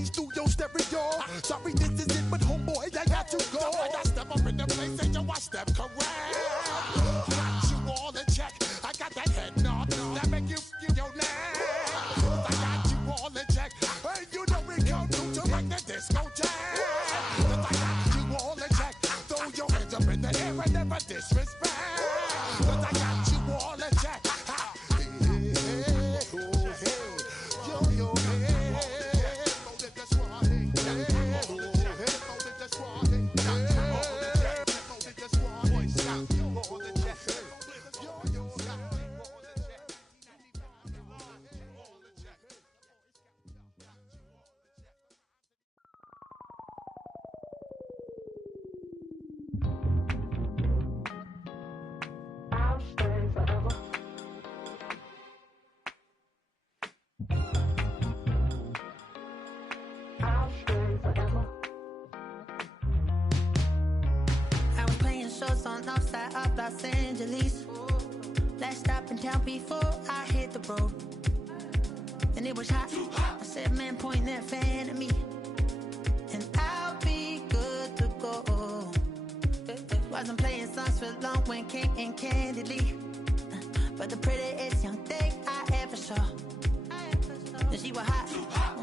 melodies through your stereo. Sorry, this is it, but homeboy, I got to go. I step up in the place and yo, I step correct. Got you all in check. I got that head nod that make you your neck. I got you all in check. Hey, you know we come through to like the disco jam. I got you all in check. Throw your hands up in the air and never disrespect. I got you all in check. Los Angeles. Last stop in town before I hit the road. And it was hot. I said, man, point that fan at me, and I'll be good to go. Wasn't playing songs for long when came in candidly, but the prettiest young thing I ever saw. And she was hot.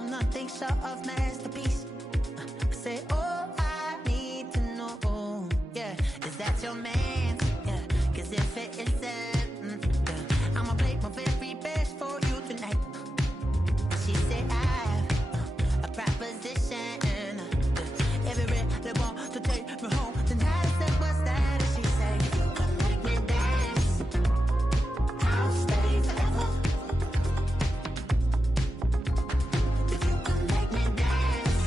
Nothing short of masterpiece. I said, oh, I need to know, yeah, is that your man? Yeah, cause if it isn't, yeah, I'ma play my very best for you tonight. She said, I have a proposition. Every really want to take me home tonight. I said, what's that? And she said, if you can make me dance, I'll stay forever. If you can make me dance,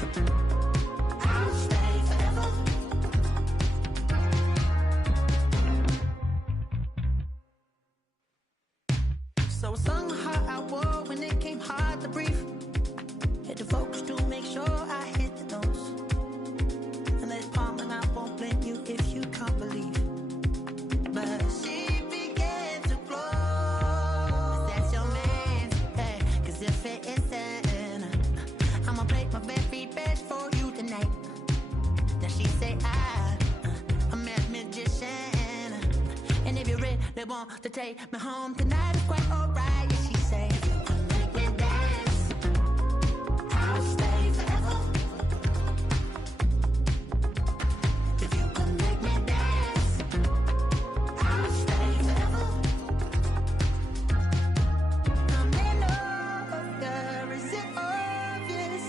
I'll stay forever. So I sung how I wore when it came hard to breathe. Hit the focus to make sure I hit the notes. And let it palm and I won't blame you if you can't believe. But she began to flow. That's your man, hey, cause if it isn't, I'ma play my very best for you tonight. Now she say I'm a magician, and if you really want to take me home tonight, it's quite alright. Yeah, she say, if you can make me dance, I'll stay forever. If you can make me dance, I'll stay forever. I'm in love, girl, is it obvious?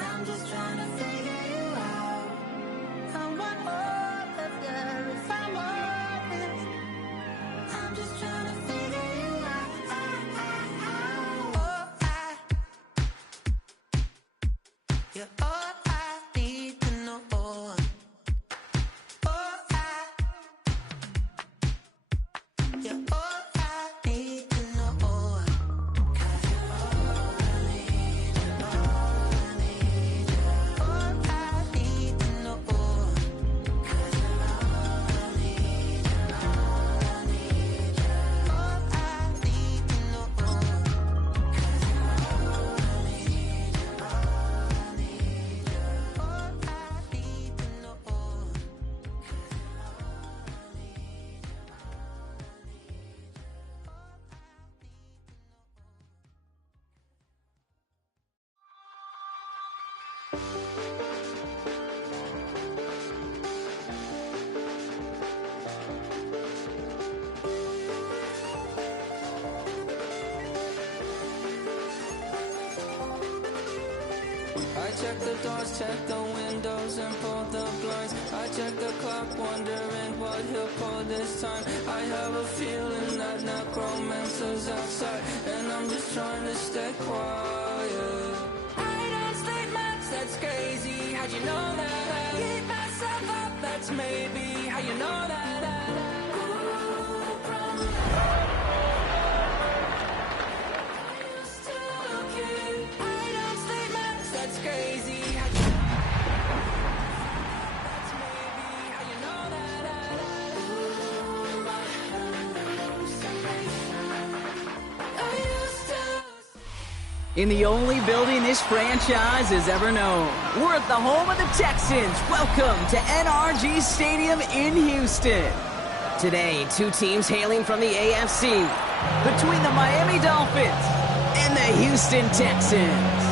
I'm just trying to figure you out. I want all of you if I'm honest. I'm just trying to figure you out. You're all I need to know. You're all I need to know. 'Cause you're all I need, you're all I need, you're all I need to know. 'Cause you're all I need, you're all I need, you're all I need to know. 'Cause you're all I need, you're all I need, you're all I need to know. 'Cause you're all I need, you're all I need, you're all I need, you're all I need to know. I check the doors, check the windows, and pull the blinds. I check the clock, wondering what he'll pull this time. I have a feeling that necromancer's outside, and I'm just trying to stay quiet. I don't sleep much, that's crazy. How'd you know that? I keep myself up, that's maybe how you know that. Crazy. That's maybe how you know that. Ooh, my hallucination. I used to. in the only building this franchise has ever known. We're at the home of the Texans. Welcome to NRG Stadium in Houston. Today, two teams hailing from the AFC, between the Miami Dolphins and the Houston Texans.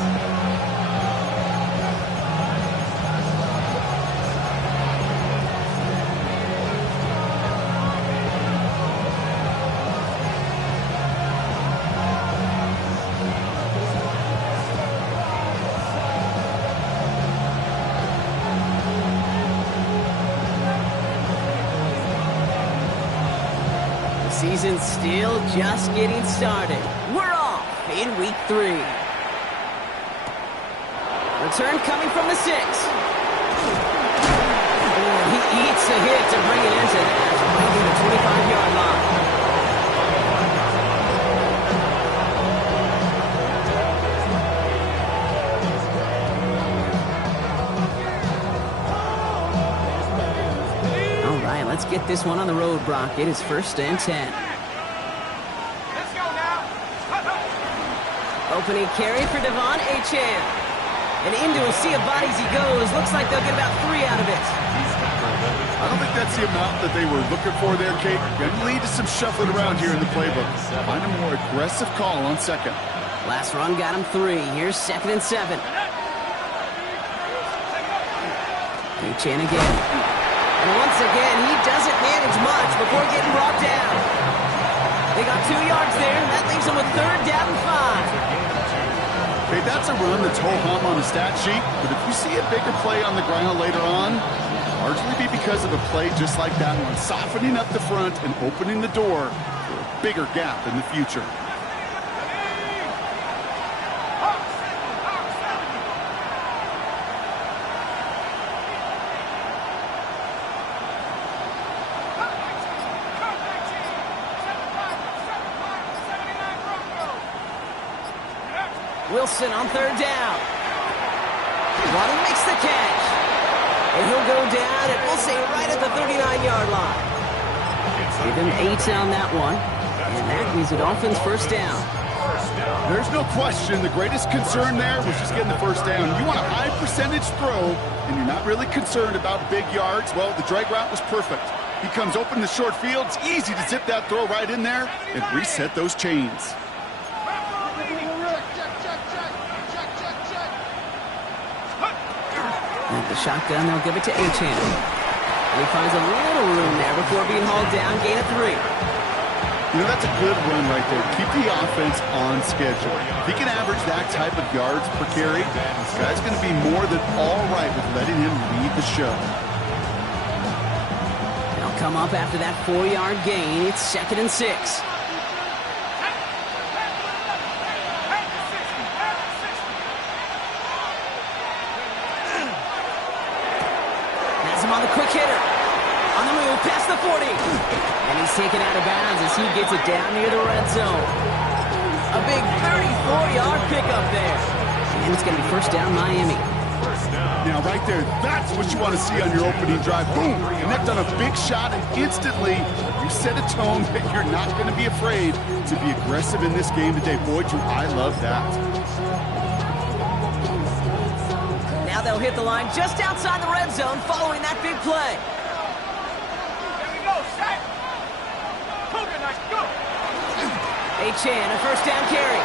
Season's still just getting started. We're off in week 3. Return coming from the 6. He eats the hit to bring it into that, right the 25-yard line. Let's get this one on the road, Brock. It is 1st and 10. Let's go now. Opening carry for Devon Achane. And into a sea of bodies he goes. Looks like they'll get about 3 out of it. I don't think that's the amount that they were looking for there, Kate. Going to lead to some shuffling around here in the playbook. Find a more aggressive call on second. Last run got him 3. Here's 2nd and 7. Achane again. And once again, he doesn't manage much before getting brought down. They got 2 yards there, and that leaves them with 3rd down and 5. Hey, that's a run that's ho-hum on the stat sheet, but if you see a bigger play on the ground later on, largely be because of a play just like that one, softening up the front and opening the door for a bigger gap in the future. Wilson on 3rd down. Waddle makes the catch. And he'll go down, and we'll say right at the 39-yard line. Give him 8 on that one. And that means the Dolphins 1st down. There's no question the greatest concern there was just getting the 1st down. You want a high percentage throw, and you're not really concerned about big yards. Well, the drag route was perfect. He comes open in the short field. It's easy to zip that throw right in there and reset those chains. With the shotgun, they'll give it to Achane. And he finds a little room there before being hauled down, gain of 3. You know, that's a good run right there. Keep the offense on schedule. If he can average that type of yards per carry, this guy's going to be more than all right with letting him lead the show. They'll come up after that 4-yard gain. It's 2nd and 6. On the quick hitter. On the move, past the 40. And he's taken out of bounds as he gets it down near the red zone. A big 34-yard pickup there. And it's going to be 1st down Miami. Now, right there, that's what you want to see on your opening drive. Boom! Connect on a big shot, and instantly you set a tone that you're not going to be afraid to be aggressive in this game today. Boy, do I love that. Now they'll hit the line just outside the red zone following that big play. There we go, set. Cougar, nice, go. Achane, a 1st down carry.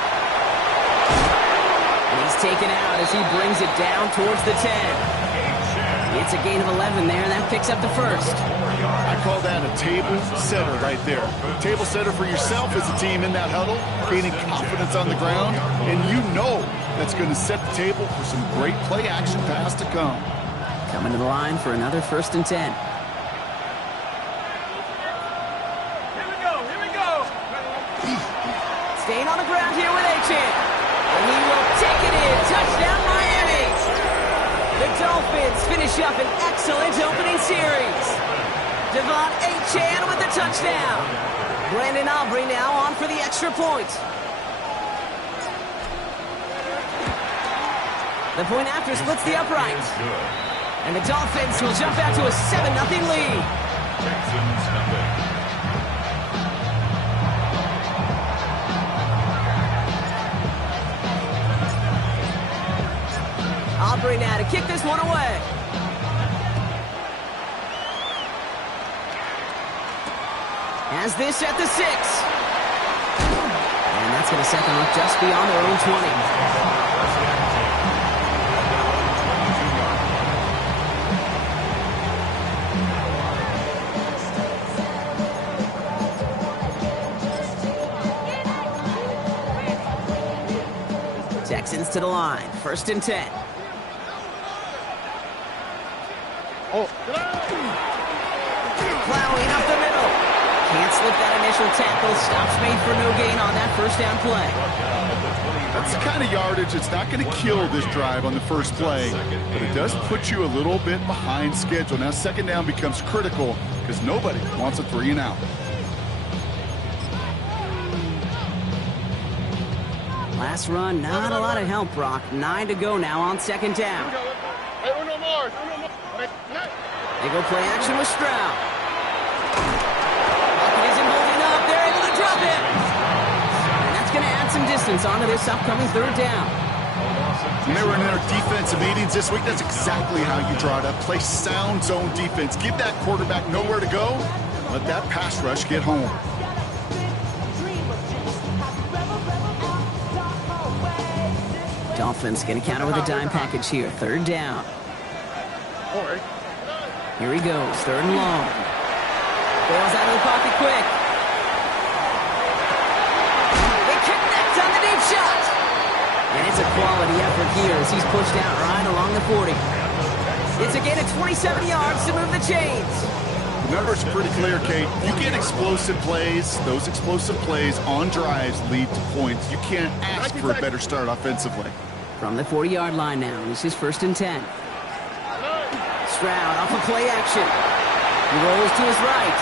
And he's taken out as he brings it down towards the 10. It's a gain of 11 there, and that picks up the 1st. I call that a table setter right there. Table setter for yourself as a team in that huddle, gaining confidence on the ground, and you know that's going to set the table for some great play action pass to come. Coming to the line for another 1st and 10. Here we go. Staying on the ground here with Achane. And he will take it in. Touchdown, Miami. The Dolphins finish up an excellent opening series. Devon Achane with the touchdown. Brandon Aubrey now on for the extra point. The point after splits the uprights. And the Dolphins will jump out to a 7-0 lead. Texans nothing. Aubrey now to kick this one away. Has this at the 6. And that's going to set them up just beyond their own 20. Texans to the line. 1st and 10. Plowing up the middle. Can't slip that initial tackle. Stops made for no gain on that 1st down play. That's the kind of yardage that's not going to kill this drive on the first play, but it does put you a little bit behind schedule. Now 2nd down becomes critical because nobody wants a 3 and out. Last run, not a lot of help, Brock. 9 to go now on 2nd down. They go play action with Stroud. Bucket isn't holding up. They're able to drop him. And that's going to add some distance onto this upcoming 3rd down. When they were in their defensive meetings this week, that's exactly how you draw it up. Play sound zone defense. Give that quarterback nowhere to go. Let that pass rush get home. Dolphins going to counter with a dime package here. 3rd down. Here he goes. 3rd and long. Bails out of the pocket quick. They connect on the deep shot. And it's a quality effort here as he's pushed out right along the 40. It's a gain of 27 yards to move the chains. The numbers are pretty clear, Kate. You get explosive plays. Those explosive plays on drives lead to points. You can't ask for a better start offensively. From the 40-yard line now, this is 1st and 10. Stroud off of play action. He rolls to his right.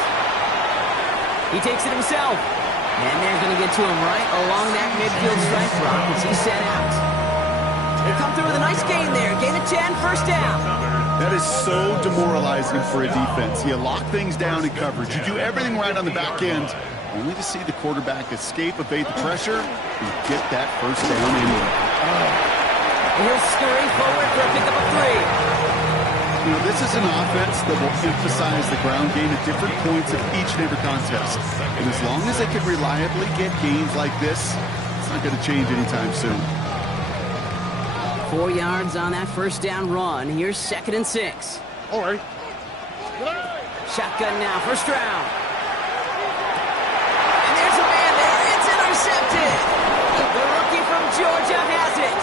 He takes it himself. And they're going to get to him right along that midfield strike block as he's set out. They come through with a nice gain there. Gain of 10, 1st down. That is so demoralizing for a defense. You lock things down in coverage. You do everything right on the back end, only to see the quarterback escape, evade the pressure, and get that 1st down anyway. He'll scurry forward for a pickup of 3. You know, this is an offense that will emphasize the ground game at different points of each and every contest. And as long as they can reliably get gains like this, it's not going to change anytime soon. 4 yards on that 1st down run. Here's 2nd and 6. All right. Shotgun now for Stroud. And there's a man there. It's intercepted. The rookie from Georgia has it.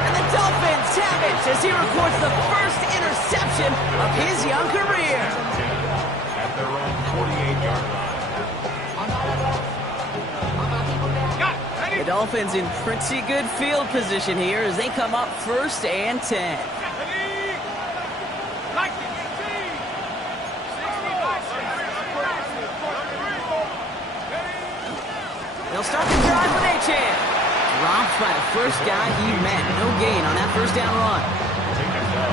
And the Dolphins have it as he records the first interception of his young career. At their own 48-yard line. The Dolphins in pretty good field position here as they come up 1st and 10. They'll start the drive with Achan. Dropped by the first guy he met. No gain on that 1st down run.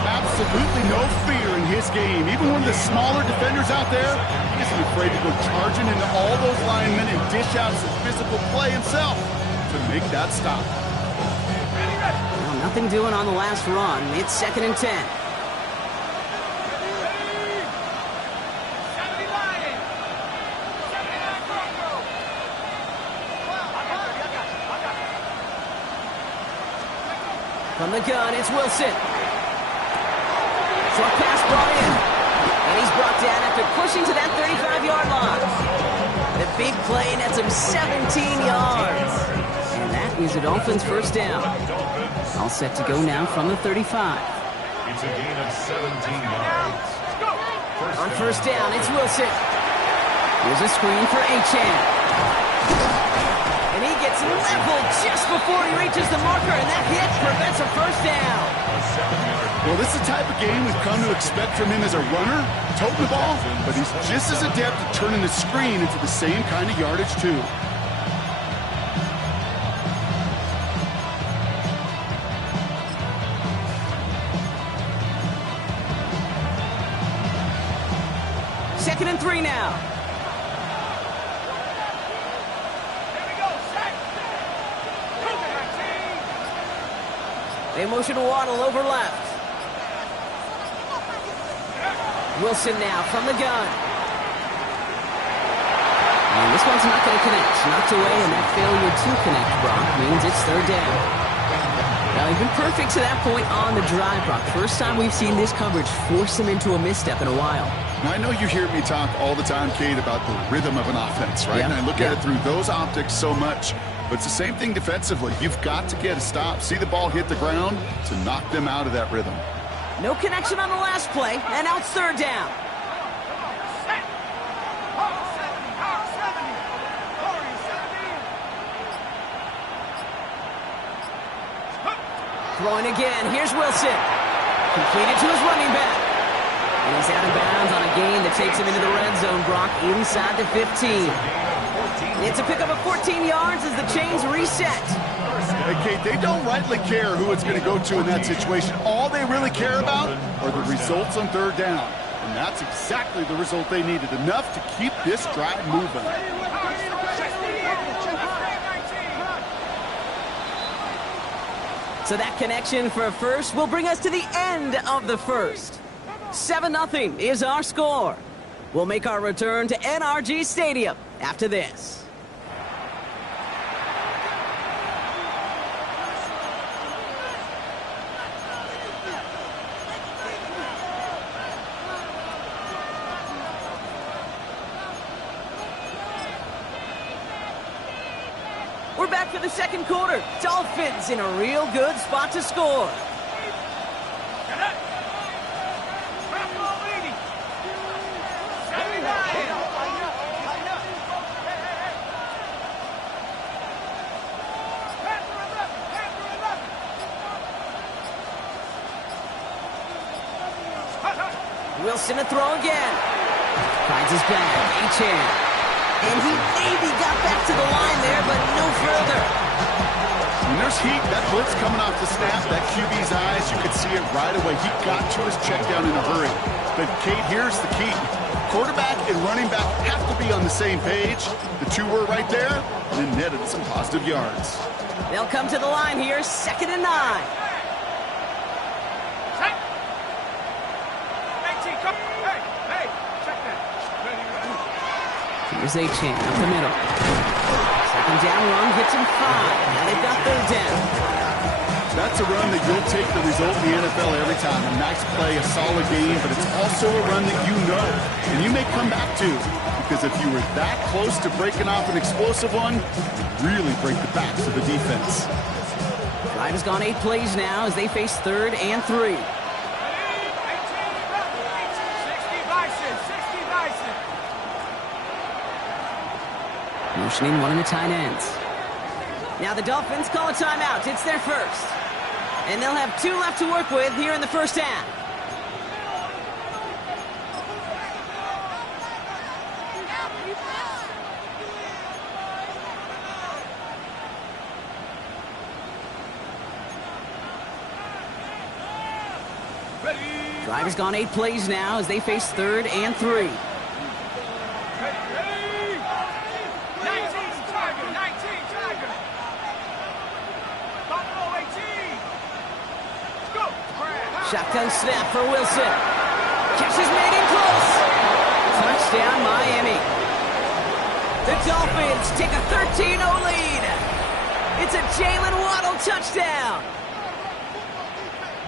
Absolutely no fear in his game. Even one of the smaller defenders out there, he isn't afraid to go charging into all those linemen and dish out some physical play himself to make that stop. Well, nothing doing on the last run. It's 2nd and 10. From the gun, it's Wilson. Short pass brought in. And he's brought down after pushing to that 35-yard line. The big play nets him 17 yards. And that is a Dolphins 1st down. All set to go now from the 35. It's a gain of 17 yards. On 1st down, it's Wilson. Here's a screen for Achan. And he gets leveled just before he reaches the marker, and that hit prevents a 1st down. Well, this is the type of game we've come to expect from him as a runner, toting the ball, but he's just as adept at turning the screen into the same kind of yardage, too. Second and 3 now. They motion Waddle over left. Wilson now from the gun. And this one's not going to connect. Knocked away, and that failure to connect, Brock, means it's third down. Now, they've been perfect to that point on the drive, Brock. First time we've seen this coverage force them into a misstep in a while. Now, I know you hear me talk all the time, Kate, about the rhythm of an offense, right? Yeah. And I look at it through those optics so much. But it's the same thing defensively. You've got to get a stop, see the ball hit the ground to knock them out of that rhythm. No connection on the last play, and now it's third down. Throwing again. Here's Wilson. Completed to his running back. And he's out of bounds on a gain that takes him into the red zone, Brock, inside the 15. It's a pickup of 14 yards as the chains reset. Hey, Kate, they don't rightly care who it's going to go to in that situation. All they really care about are the results on third down. And that's exactly the result they needed. Enough to keep this drive moving. So that connection for a first will bring us to the end of the first. 7-0 is our score. We'll make our return to NRG Stadium after this. We're back for the second quarter. Dolphins in a real good spot to score. Wilson to throw again. Finds his back. H-hand. And he maybe got back to the line there, but no further. When there's heat, that blitz coming off the snap, that QB's eyes, you could see it right away. He got to his check down in a hurry. But, Kate, here's the key. Quarterback and running back have to be on the same page. The two were right there, and then netted some positive yards. They'll come to the line here, 2nd and 9. Here's A-Chan up the middle. Second down run gets him 5. Now they've got third down. That's a run that you'll take the result in the NFL every time. A nice play, a solid game, but it's also a run that you know and you may come back to, because if you were that close to breaking off an explosive one, you really break the backs of the defense. Drive has gone 8 plays now as they face 3rd and 3. Motioning one of the tight ends. Now the Dolphins call a timeout. It's their first. And they'll have 2 left to work with here in the first half. Driver's gone 8 plays now as they face 3rd and 3. Shotgun snap for Wilson. Catch is made in close. Touchdown, Miami. The Dolphins take a 13-0 lead. It's a Jalen Waddle touchdown.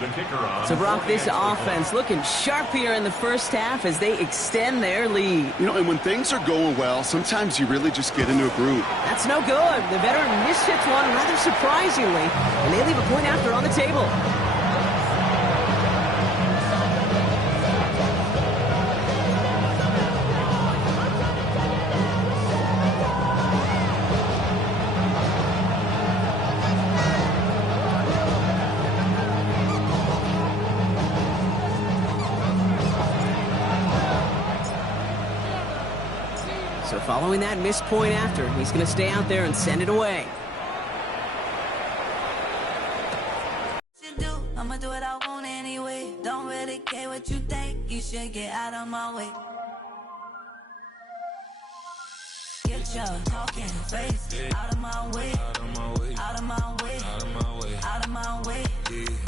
The kicker on. So, Brock, this offense looking sharp here in the first half as they extend their lead. You know, and when things are going well, sometimes you really just get into a groove. That's no good. The veteran mishits one rather surprisingly, and they leave a point after on the table. So following that missed point after, he's going to stay out there and send it away. I'ma do what I want anyway. Don't really care what you think. You should get out of my way. Yeah. Get your talking face out of my way. Out of my way. Out of my way. Out of my way. Out of my way.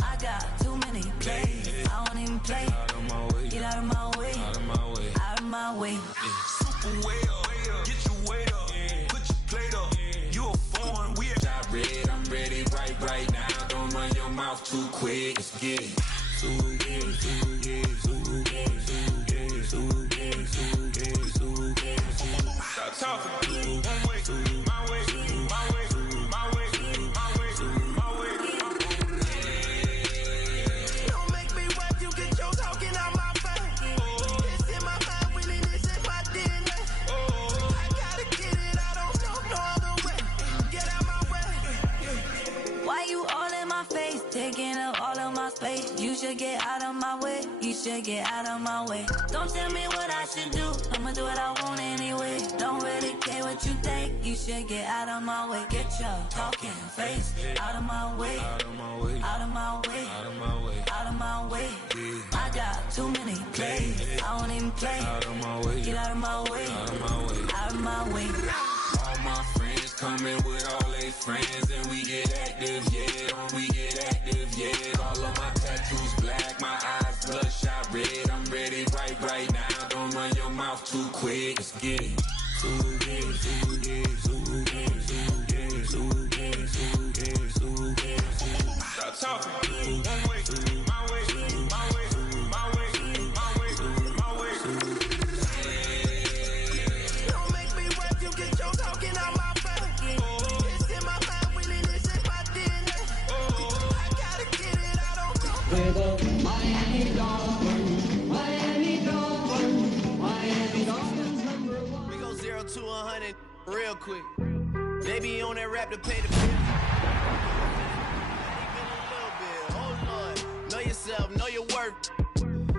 I got too many plays. I don't even play. Out of my way. Get out of my way. Out of my way. Out of my way. Super way up. Get your weight up. Put your plate up. You a foreign. We are red. I'm ready right now. Don't run your mouth too quick. Let's get it. Stop talking. One way, my way, my way, my way, my way, my way. Don't make me wipe you, get your talking out my face. It's in my mind, really, this is my DNA. I gotta get it, I don't know no other way. Get out my way. Why you all in my face, taking up all of my space? You should get out of my way. You should get out of my way. Don't tell me what I should do. I'ma do what I want anyway. Don't really care what you think. You should get out of my way. Get your talking face out of my way. Out of my way. Out of my way. Out of my way. Out of my way. I got too many plays. I don't even play. Out of my way. Get out of my way. Out of my way. Out of my way. All my friends coming with all their friends, and we get active, yeah. We get active, yeah. All of my tattoos black, my eyes bloodshot red. I'm ready right now. Don't run your mouth too quick. Let's get it. Stop talking. One way, my way, my way, my way, my way, my way. Don't make me wipe you, get your talking out my face. It's in my mind, really, this is my DNA. I gotta get it, I don't know. We're the Miami Dolphins, Miami Dolphins, Miami Dolphins #1. We go 0 to 100 real quick. They be on that rap to pay the bill. Oh Lord, know yourself, know your worth.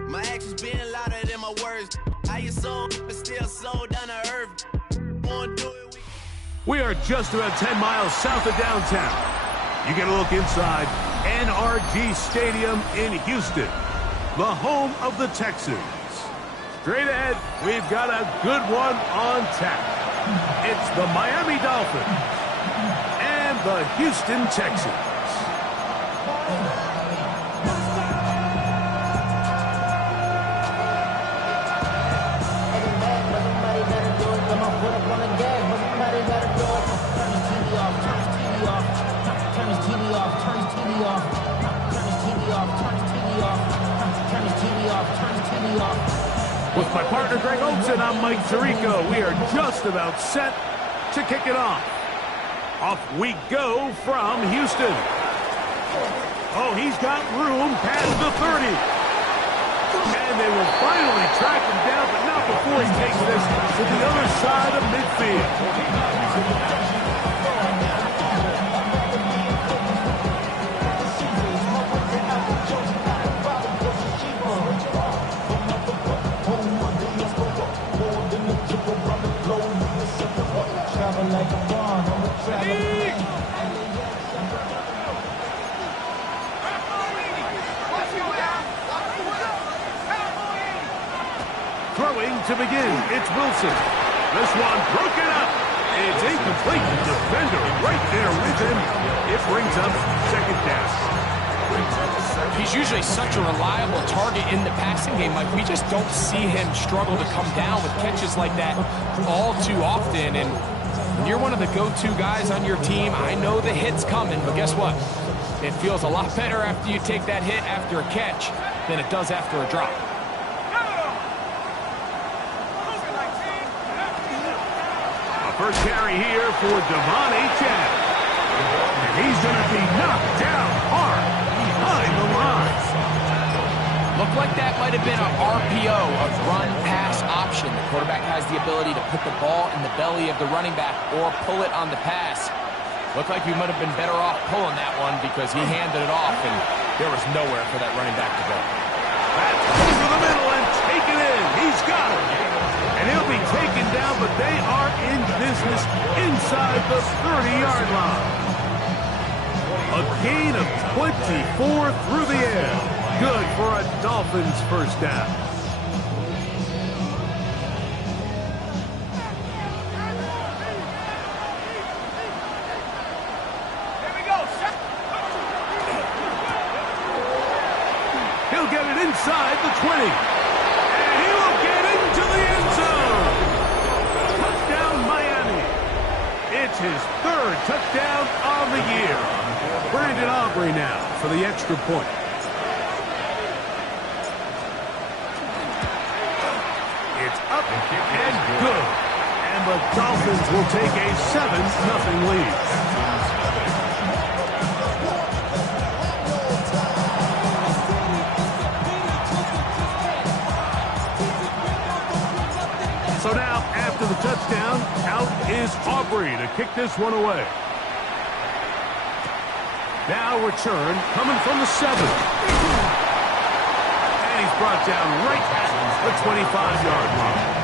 My actions being louder than my words. How you sold, but still sold down to earth. Wanna do it? We are just about 10 miles south of downtown. You get a look inside NRG Stadium in Houston, the home of the Texans. Straight ahead, we've got a good one on tap. It's the Miami Dolphins and the Houston Texans. With my partner Greg Oates and I'm Mike Tirico, we are just about set to kick it off. Off we go from Houston. Oh, he's got room past the 30. And they will finally track him down, but not before he takes this to the other side of midfield. Throwing to begin, it's Wilson. This one broken up. It's incomplete. Defender right there with him. It brings up second down. He's usually such a reliable target in the passing game. Like, we just don't see him struggle to come down with catches like that all too often. And when you're one of the go-to guys on your team, I know the hit's coming, but guess what? It feels a lot better after you take that hit after a catch than it does after a drop. First carry here for Devon Achane. And he's going to be knocked down hard behind the line. Looked like that might have been an RPO, a run-pass option. The quarterback has the ability to put the ball in the belly of the running back or pull it on the pass. Looked like we might have been better off pulling that one because he handed it off, and there was nowhere for that running back to go. That's over the middle and taken in. He's got it. And he'll be taken down, but they are in business inside the 30-yard line. A gain of 24 through the air. Good for a Dolphins first down. He'll get it inside the 20. And he will get into the end zone. Touchdown, Miami. It's his third touchdown on the year. Brandon Aubrey now for the extra point. It's up and good. And the Dolphins will take a 7-0 lead. So now, after the touchdown, out is Aubrey to kick this one away. Now return coming from the 7. And he's brought down right at the 25-yard line.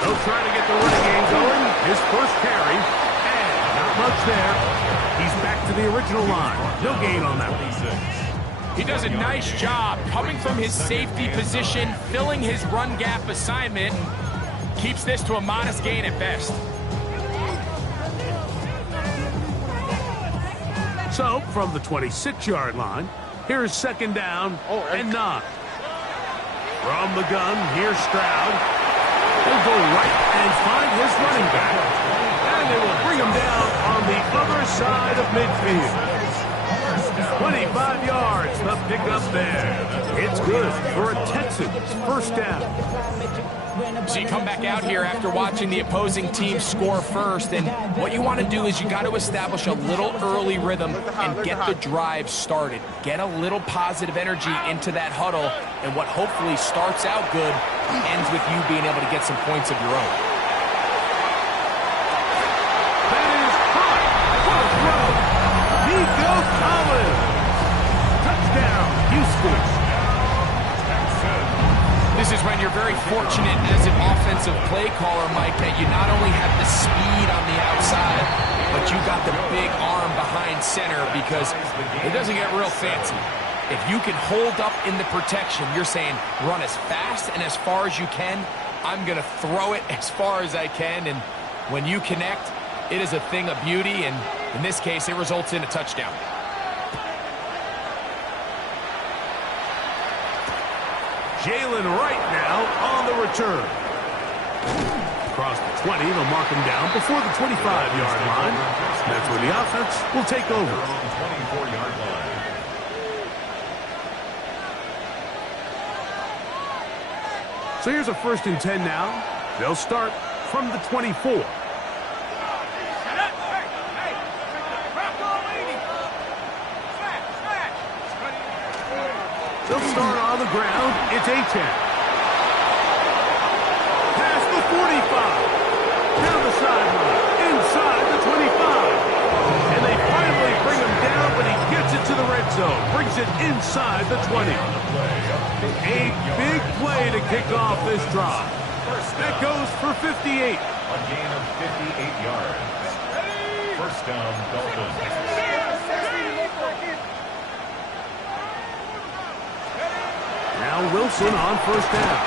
They'll try to get the running game going. His first carry, and not much there. He's back to the original line. No gain on that one. He does a nice job coming from his safety position, filling his run gap assignment, and keeps this to a modest gain at best. So, from the 26-yard line, here's second down and 9. From the gun, here's Stroud. He'll go right and find his running back. And they will bring him down on the other side of midfield. 25 yards, the pickup there. It's good for a Texans first down. So you come back out here after watching the opposing team score first, and what you want to do is you got to establish a little early rhythm and get the drive started. Get a little positive energy into that huddle, and what hopefully starts out good ends with you being able to get some points of your own. That is hot for a throw. Nico Collins. Touchdown, Houston. This is when you're very fortunate as an offensive play caller, Mike, that you not only have the speed on the outside, but you got the big arm behind center, because it doesn't get real fancy. If you can hold up in the protection, you're saying run as fast and as far as you can. I'm going to throw it as far as I can, and when you connect, it is a thing of beauty, and in this case, it results in a touchdown. Jalen Wright now on the return. Across the 20, they'll mark him down before the 25-yard line. That's where the offense will take over. 24-yard line. So here's a 1st and 10 now. They'll start from the 24. They'll start on the ground. It's A-10. Past the 45. Down the sideline. Inside the 25. And they finally bring him down, but he gets it to the red zone. Brings it inside the 20. A big play to kick off this drive. That goes for 58. A gain of 58 yards. First down, Dolphins. Now Wilson on first down.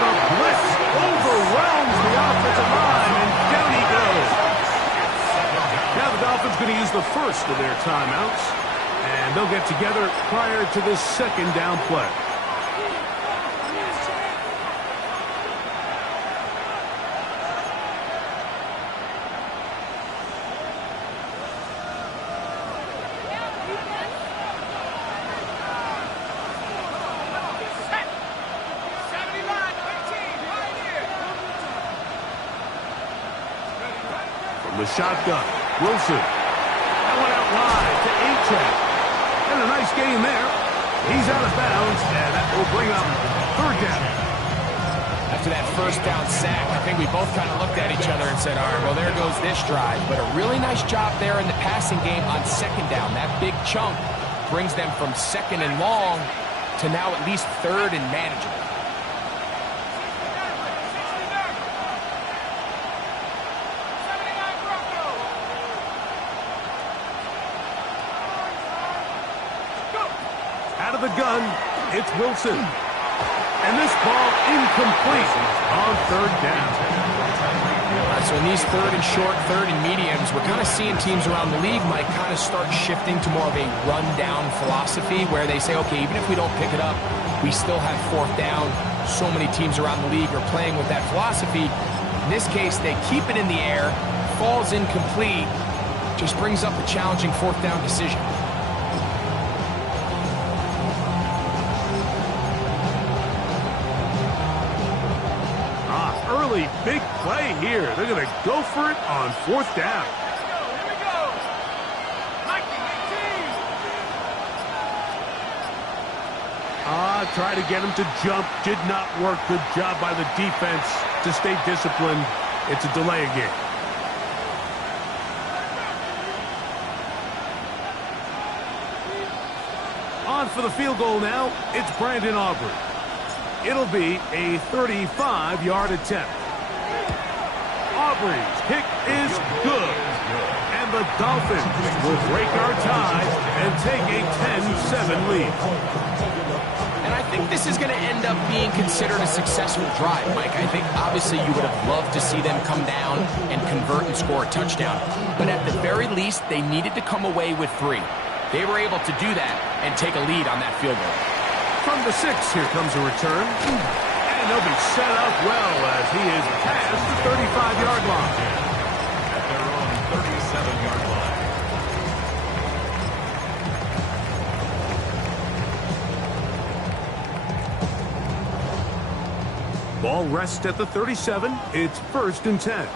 The blitz overwhelms the offensive line, and down he goes. Now the Dolphins going to use the first of their timeouts, and they'll get together prior to this second down play. The shotgun. Wilson. That one out wide to A-Chan. And a nice gain there. He's out of bounds, and that will bring up third down. After that first down sack, I think we both kind of looked at each other and said, all right, well, there goes this drive. But a really nice job there in the passing game on second down. That big chunk brings them from second and long to now at least third and manageable. out of the gun. It's Wilson. And this ball incomplete on third down. So in these third and short, third and mediums, we're kind of seeing teams around the league might kind of start shifting to more of a run-down philosophy where they say, okay, even if we don't pick it up, we still have fourth down. So many teams around the league are playing with that philosophy. In this case, they keep it in the air, falls incomplete, just brings up a challenging fourth down decision. Early big play here. They're going to go for it on fourth down. Here we go. Mikey, 18. Try to get him to jump. Did not work. Good job by the defense to stay disciplined. It's a delay again. On for the field goal now. It's Brandon Aubrey. It'll be a 35-yard attempt. Aubrey's kick is good. And the Dolphins will break our tie and take a 10-7 lead. And I think this is going to end up being considered a successful drive, Mike. I think obviously you would have loved to see them come down and convert and score a touchdown. But at the very least, they needed to come away with 3. They were able to do that and take a lead on that field goal. From the 6, here comes a return. And they'll be set up well as he is past the 35-yard line. At their own 37-yard line. Ball rests at the 37. It's 1st and 10.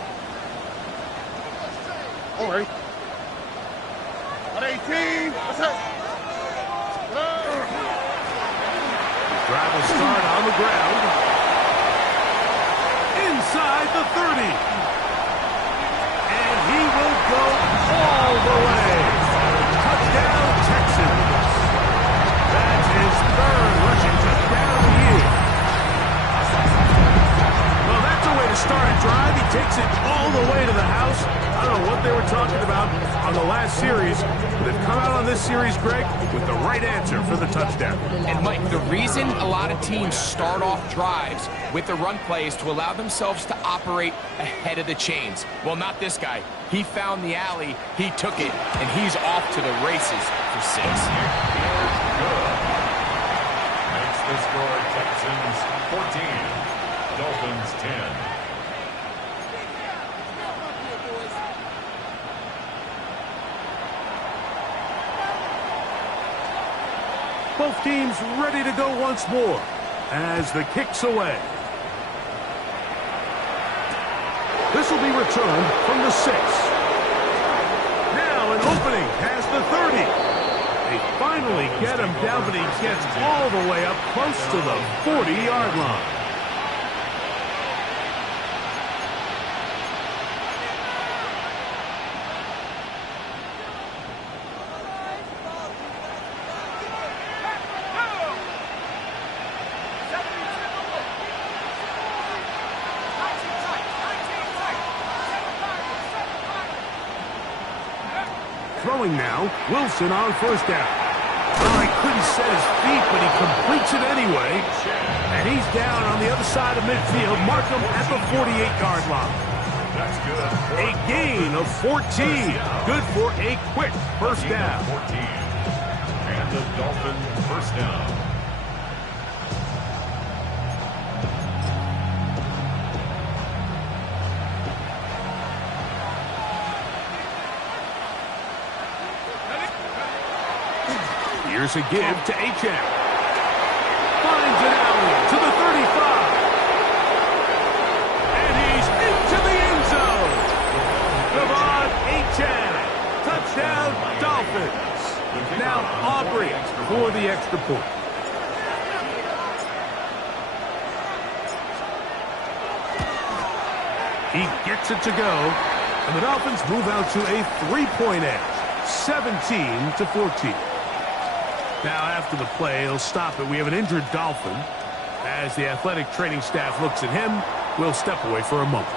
All right. On 18. What's up? Drive will start on the ground. Inside the 30. And he will go all the way. Touchdown, Texans. That's his 3rd rushing touchdown of the year. Well, that's a way to start a drive. He takes it all the way to the house. I don't know what they were talking about on the last series, but they've come out on this series, Greg, with the right answer for the touchdown. And, Mike, the reason a lot of teams start off drives with the run play is to allow themselves to operate ahead of the chains. Well, not this guy. He found the alley, he took it, and he's off to the races for 6. Makes the score Texans 14, Dolphins 10. Both teams ready to go once more as the kick's away. This will be returned from the 6. Now an opening past the 30. They finally get him down, but he gets all the way up close to the 40-yard line. Throwing now, Wilson on 1st down. Well, he couldn't set his feet, but he completes it anyway. And he's down on the other side of midfield. Mark him at the 48-yard line. That's good. A gain of 14. Good for a quick 1st down. 14. And the Dolphins 1st down. Here's a give to Achane. Finds an alley to the 35. And he's into the end zone. Devon Achane. Touchdown, Dolphins. Now Aubrey for the extra point. He gets it to go. And the Dolphins move out to a 3-point edge. 17-14. Now, after the play, he'll stop it. We have an injured Dolphin. As the athletic training staff looks at him, we'll step away for a moment.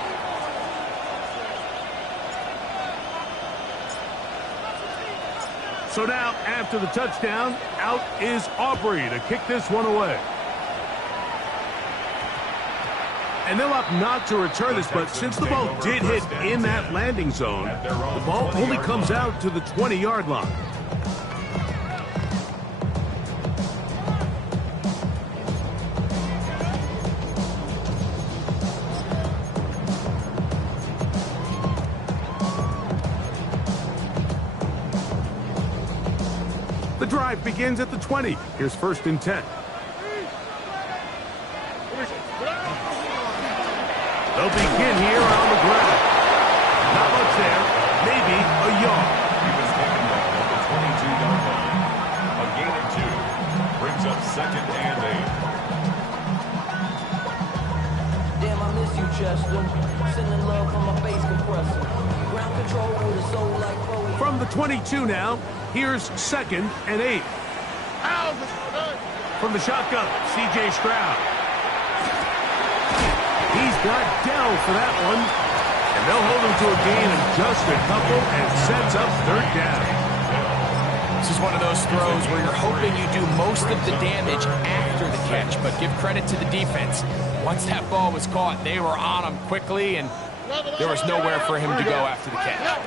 So now, after the touchdown, out is Aubrey to kick this one away. And they'll opt not to return this, but since the ball did hit in that landing zone, the ball only comes out to the 20-yard line. The drive begins at the 20. Here's 1st and 10. They'll begin here on the ground. Not much there. Maybe a yard. He was taken down at the 22-yard line. A gain of 2 brings up 2nd and 8. Damn, I miss you, Chester. Sending love from my bass compressor. Ground control with a soul like Bowie. From the 22 now, here's 2nd and 8. From the shotgun, C.J. Stroud. He's got Dell for that one. And they'll hold him to a gain of just a couple and sets up 3rd down. This is one of those throws where you're hoping you do most of the damage after the catch, but give credit to the defense. Once that ball was caught, they were on him quickly, and there was nowhere for him to go after the catch.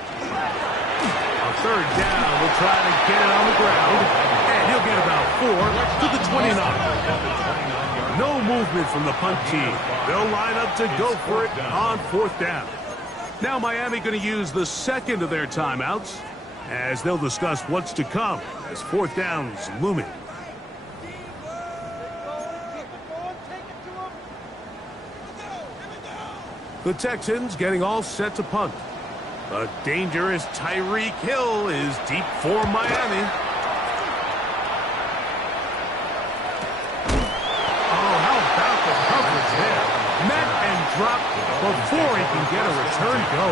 On 3rd down, we'll try to get it on the ground, and he'll get about 4 to the 29. No movement from the punt team. They'll line up to go for it on 4th down. Now Miami going to use the 2nd of their timeouts as they'll discuss what's to come as 4th down's looming. The Texans getting all set to punt. A dangerous Tyreek Hill is deep for Miami. Met and dropped before he can get a return go.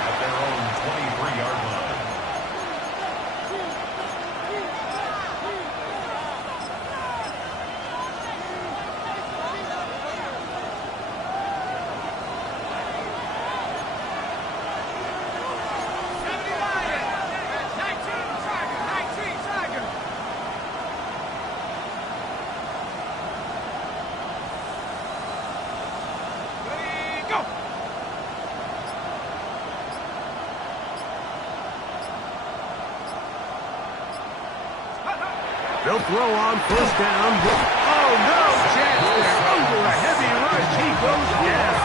At their own 23-yard line. They'll throw on 1st down. Oh, no chance there. Under a heavy rush, he goes down.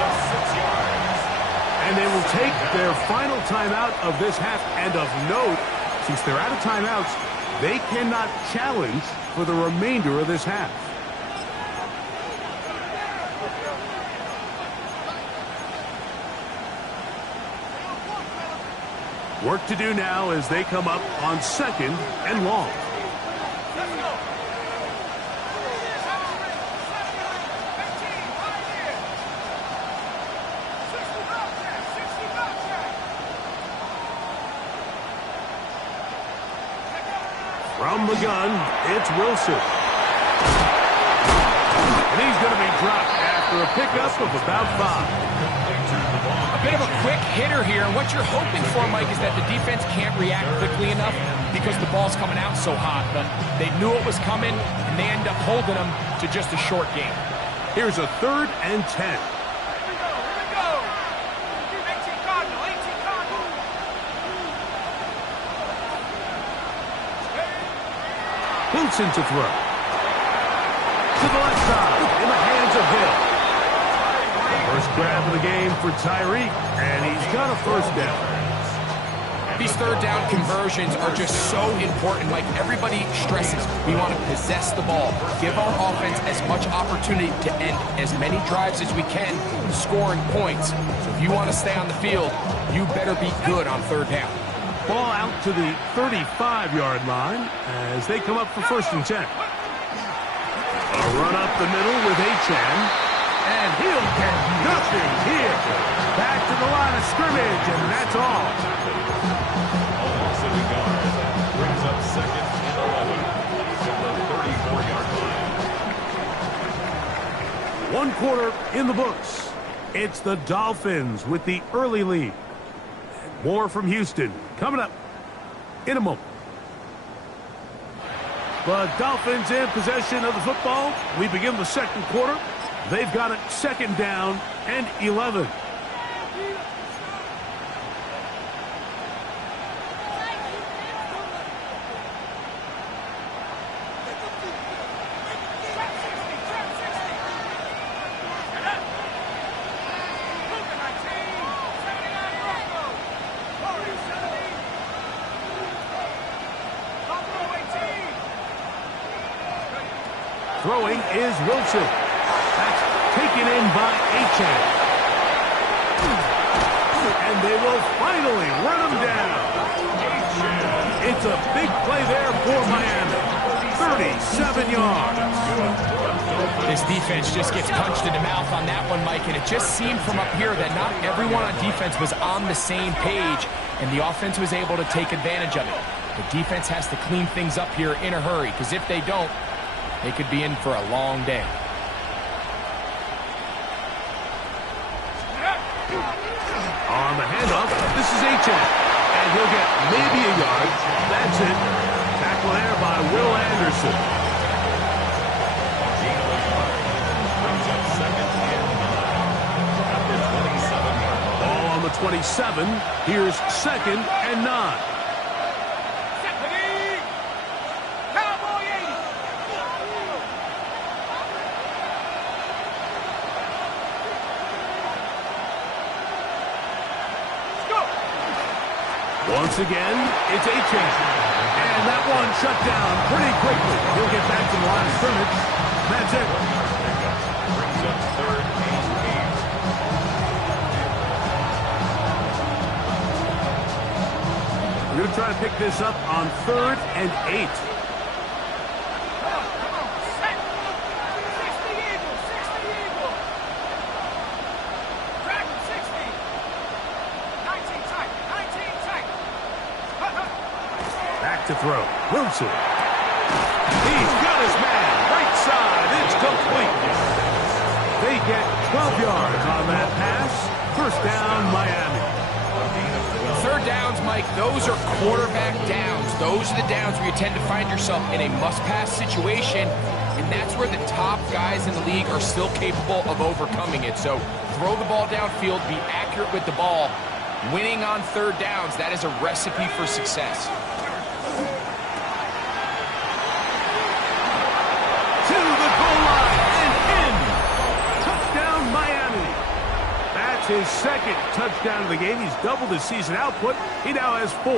And they will take their final timeout of this half. And of note, since they're out of timeouts, they cannot challenge for the remainder of this half. Work to do now as they come up on 2nd and long. From the gun, it's Wilson. And he's going to be dropped after a pickup of about 5. A bit of a quick hitter here. What you're hoping for, Mike, is that the defense can't react quickly enough because the ball's coming out so hot. But they knew it was coming, and they end up holding them to just a short game. Here's a 3rd and 10. Wilson to throw. To the left side, in the hands of Hill. First grab of the game for Tyreek, and he's got a 1st down. These 3rd down conversions are just so important. Like everybody stresses, we want to possess the ball, give our offense as much opportunity to end as many drives as we can, scoring points. So if you want to stay on the field, you better be good on 3rd down. Ball out to the 35-yard line as they come up for 1st and 10. A run up the middle with Achane, and he'll get nothing here. Back to the line of scrimmage, and that's all. Almost in the guard. Brings up 2nd and 11. To the 34-yard line. 1 quarter in the books. It's the Dolphins with the early lead. More from Houston coming up in a moment. The Dolphins in possession of the football. We begin the second quarter. They've got it 2nd down and 11. Throwing is Wilson. That's taken in by Achan. And they will finally run him down. It's a big play there for Miami. 37 yards. This defense just gets punched in the mouth on that one, Mike, and it just seemed from up here that not everyone on defense was on the same page, and the offense was able to take advantage of it. The defense has to clean things up here in a hurry, because if they don't, they could be in for a long day. On the handoff, this is Achan. And he'll get maybe a yard. That's it. Tackle there by Will Anderson. Ball on the 27. Here's 2nd and 9. Once again, it's Achan. And that one shut down pretty quickly. He'll get back to the line of scrimmage. That's it. Brings up 3rd and 8. We're going to try to pick this up on 3rd and 8. To throw. Wilson. He's got his man. Right side. It's complete. They get 12 yards on that pass. 1st down, Miami. 3rd downs, Mike, those are quarterback downs. Those are the downs where you tend to find yourself in a must-pass situation, and that's where the top guys in the league are still capable of overcoming it. So throw the ball downfield, be accurate with the ball. Winning on 3rd downs, that is a recipe for success. His 2nd touchdown of the game. He's doubled his season output. He now has 4.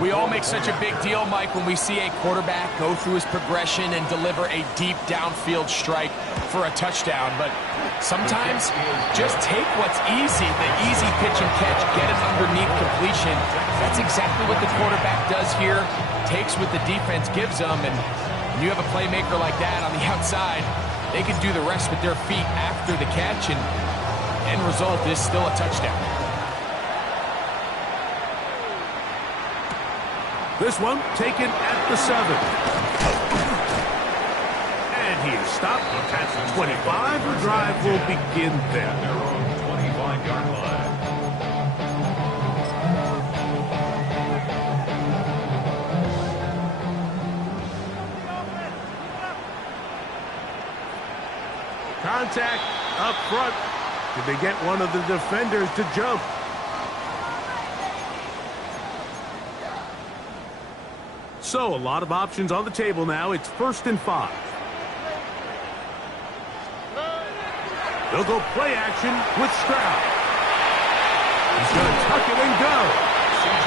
We all make such a big deal, Mike, when we see a quarterback go through his progression and deliver a deep downfield strike for a touchdown. But sometimes just take what's easy, the easy pitch and catch, get it underneath completion. That's exactly what the quarterback does here. Takes what the defense gives them, and when you have a playmaker like that on the outside, they can do the rest with their feet after the catch, and end result is still a touchdown. This one taken at the 7. And he is stopped at the 25. The drive will begin there. Their own 25-yard line. Contact up front. Did they get one of the defenders to jump? So a lot of options on the table now. It's 1st and 5. They'll go play action with Stroud. He's going to tuck it and go.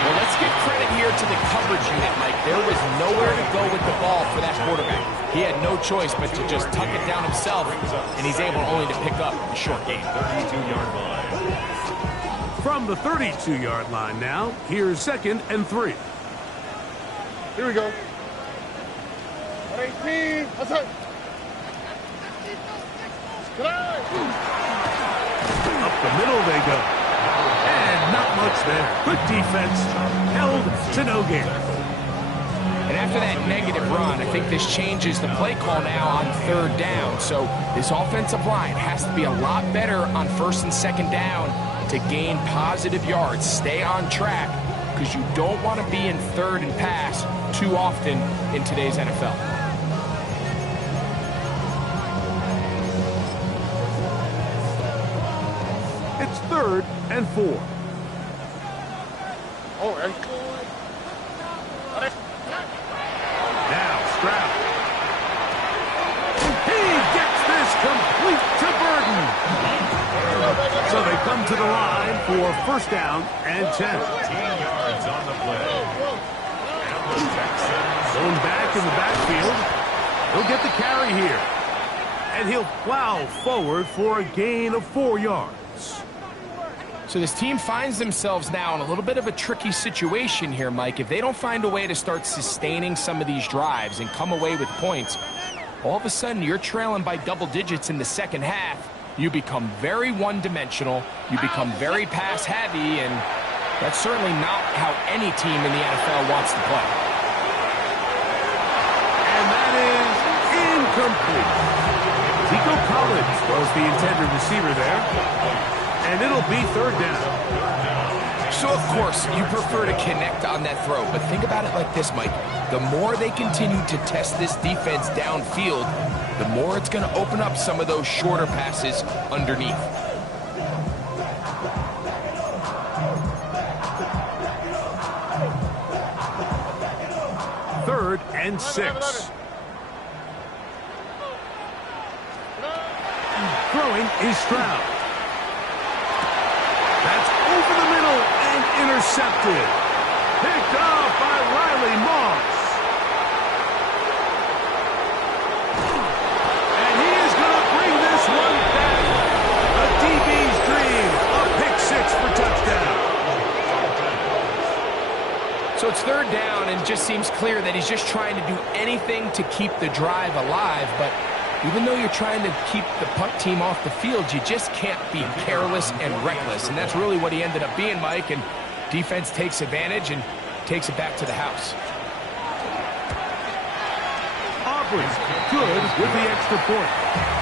Well, let's give credit here to the coverage unit, Mike. There was nowhere to go with the ball for that quarterback. He had no choice but to just tuck it down himself, and he's able only to pick up a short gain. 32-yard line. From the 32-yard line now, here's 2nd and 3. Here we go. 18. That's it. Up the middle they go. And not much there. Good defense. Held to no gain. And after that negative run, I think this changes the play call now on 3rd down. So this offensive line has to be a lot better on 1st and 2nd down to gain positive yards, stay on track, because you don't want to be in third and pass too often in today's NFL. It's 3rd and 4. Oh, ready? Now Stroud. He gets this complete to Burden. So they come to the line for 1st down and 10. 15 yards on the play. And the Texans going back in the backfield. He'll get the carry here. And he'll plow forward for a gain of 4 yards. So this team finds themselves now in a little bit of a tricky situation here, Mike. If they don't find a way to start sustaining some of these drives and come away with points, all of a sudden you're trailing by double digits in the second half. You become very one-dimensional. You become very pass-heavy, and that's certainly not how any team in the NFL wants to play. And that is incomplete. Tico Collins was the intended receiver there. And it'll be 3rd down. So, of course, you prefer to connect on that throw, but think about it like this, Mike. The more they continue to test this defense downfield, the more it's going to open up some of those shorter passes underneath. Third and 6. Throwing is Stroud. That's over the middle and intercepted. Picked off by Riley Moss. And he is going to bring this one back. A DB's dream. A pick 6 for touchdown. So it's 3rd down, and it just seems clear that he's just trying to do anything to keep the drive alive, but even though you're trying to keep the punt team off the field, you just can't be careless and reckless. And that's really what he ended up being, Mike. And defense takes advantage and takes it back to the house. Aubrey, good with the extra point.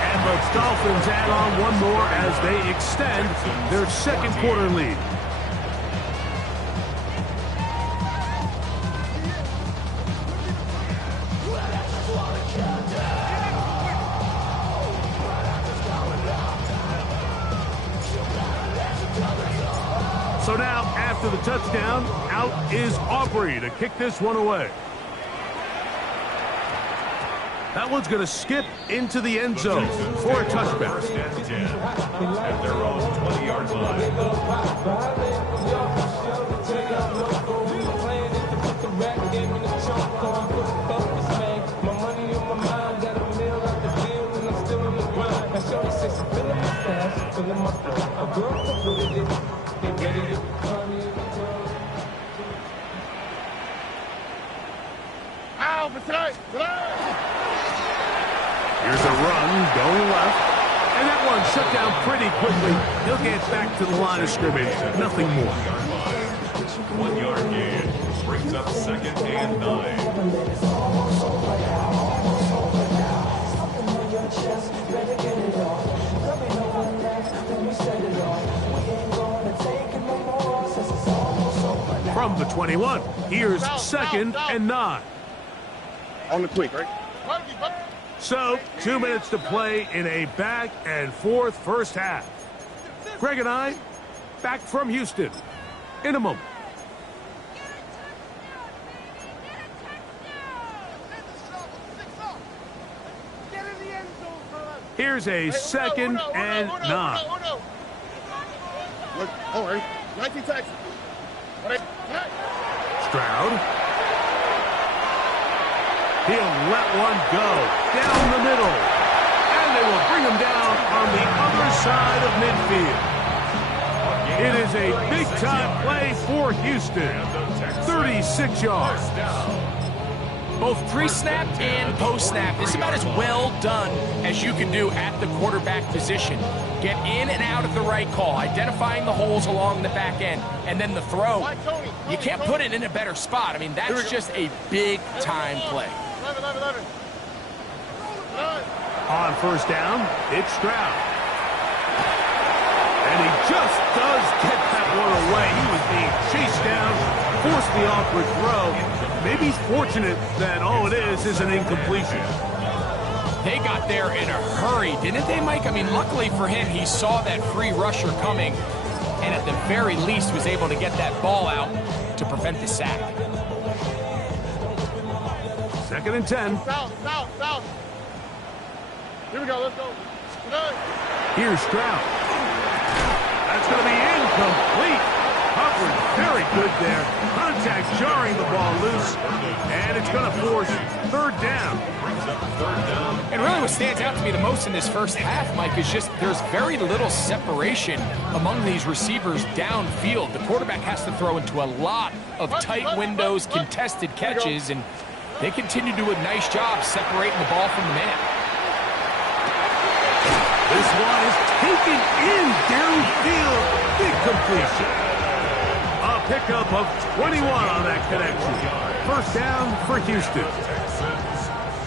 And the Dolphins add on one more as they extend their 2nd quarter lead. So now, after the touchdown, out is Aubrey to kick this one away. That one's going to skip into the end zone for a touchback. 1st and 10 at their own 20-yard line. Here's a run going left. And that one shut down pretty quickly. He'll get back to the line of scrimmage. Nothing more. 1-yard gain brings up 2nd and 9. From the 21, here's 2nd and 9. On the quick, right? So, 2 minutes to play in a back and forth first half. Greg and I, back from Houston in a moment. Here's a 2nd and 9. Look, don't worry. 19 Texans. Stroud. He'll let one go down the middle. And they will bring him down on the other side of midfield. It is a big-time play for Houston. 36 yards. Both pre-snap and post-snap is about as well done as you can do at the quarterback position. Get in and out at the right call, identifying the holes along the back end, and then the throw. You can't put it in a better spot. I mean, that's just a big-time play. On 1st down, it's Stroud. And he just does get that one away. He was being chased down force the awkward throw. Maybe he's fortunate that all it is an incompletion. They got there in a hurry, didn't they, Mike? I mean, luckily for him, he saw that free rusher coming, and at the very least was able to get that ball out to prevent the sack. 2nd and 10. South. Here we go, let's go. Here's Stroud. That's going to be incomplete. Hubbard, very good there. Contact jarring the ball loose, and it's going to force 3rd down. And really what stands out to me the most in this first half, Mike, is just there's very little separation among these receivers downfield. The quarterback has to throw into a lot of tight windows, contested catches, and they continue to do a nice job separating the ball from the man. This one is taken in downfield. Big completion. A pickup of 21 on that connection. 1st down for Houston.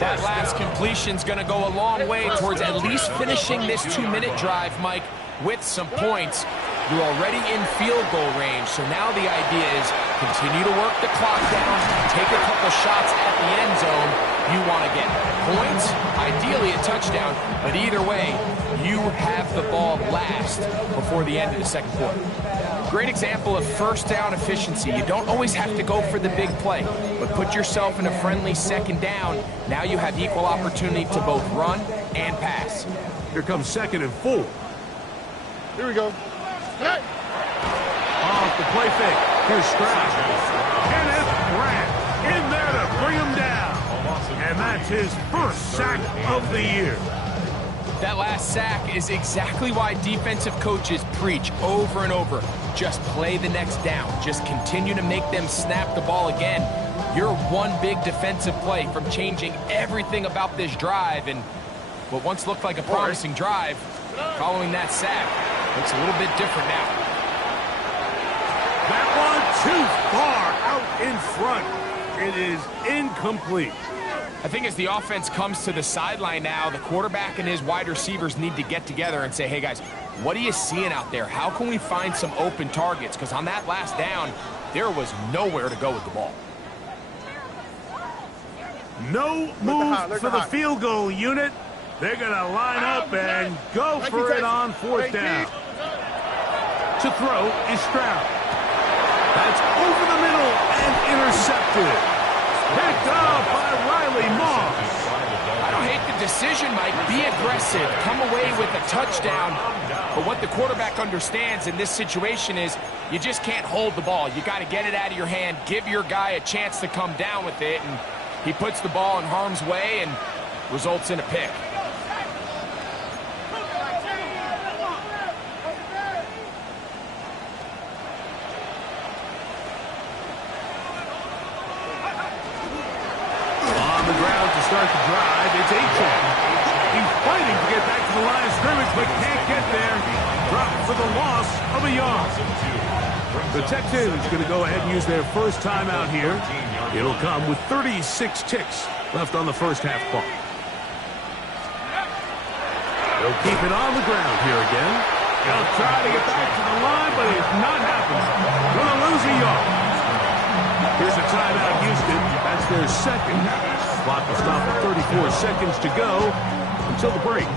That last completion's going to go a long way towards at least finishing this 2-minute drive, Mike, with some points. You're already in field goal range, so now the idea is continue to work the clock down, take a couple shots at the end zone. You want to get points, ideally a touchdown, but either way, you have the ball last before the end of the 2nd quarter. Great example of 1st down efficiency. You don't always have to go for the big play, but put yourself in a friendly 2nd down. Now you have equal opportunity to both run and pass. Here comes 2nd and 4. Here we go. Hey. Off the play fake. Here's Stroud. Kenneth Grant in there to bring him down. And that's his 1st sack of the year. That last sack is exactly why defensive coaches preach over and over. Just play the next down. Just continue to make them snap the ball again. You're one big defensive play from changing everything about this drive, and what once looked like a promising drive, following that sack, looks a little bit different now. That one too far out in front. It is incomplete. I think as the offense comes to the sideline now, the quarterback and his wide receivers need to get together and say, hey guys, what are you seeing out there? How can we find some open targets? Because on that last down, there was nowhere to go with the ball. No move for the field goal unit. They're going to line up and go for it on 4th down. To throw is Stroud. That's over the middle and intercepted. Picked up by Riley Moss. I don't hate the decision, Mike. Be aggressive. Come away with a touchdown. But what the quarterback understands in this situation is you just can't hold the ball. You got to get it out of your hand. Give your guy a chance to come down with it. And he puts the ball in harm's way and results in a pick. Start the drive. It's Achane. He's fighting to get back to the line of scrimmage, but can't get there. Dropped for the loss of a yard. The Texans going to go ahead and use their 1st timeout here. It'll come with 36 ticks left on the 1st half clock. They'll keep it on the ground here again. They'll try to get back to the line, but it's not happening. Going to lose a yard. Here's a timeout, Houston. That's their 2nd. Clock will stop at 34 seconds to go until the break.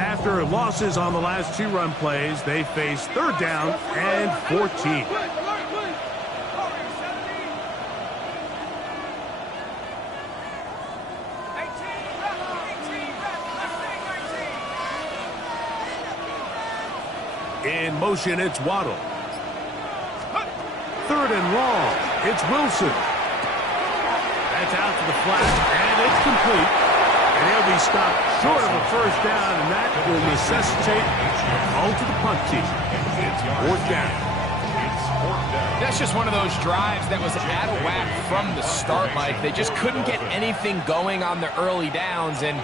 After losses on the last 2 run plays, they face 3rd down and 14. In motion, it's Waddle. 3rd and long. It's Wilson. That's out to the flat, and it's complete. And he'll be stopped short of a 1st down, and that will necessitate a call to the punt team. It's 4th down. That's just one of those drives that was out of whack from the start, Mike. They just couldn't get anything going on the early downs, and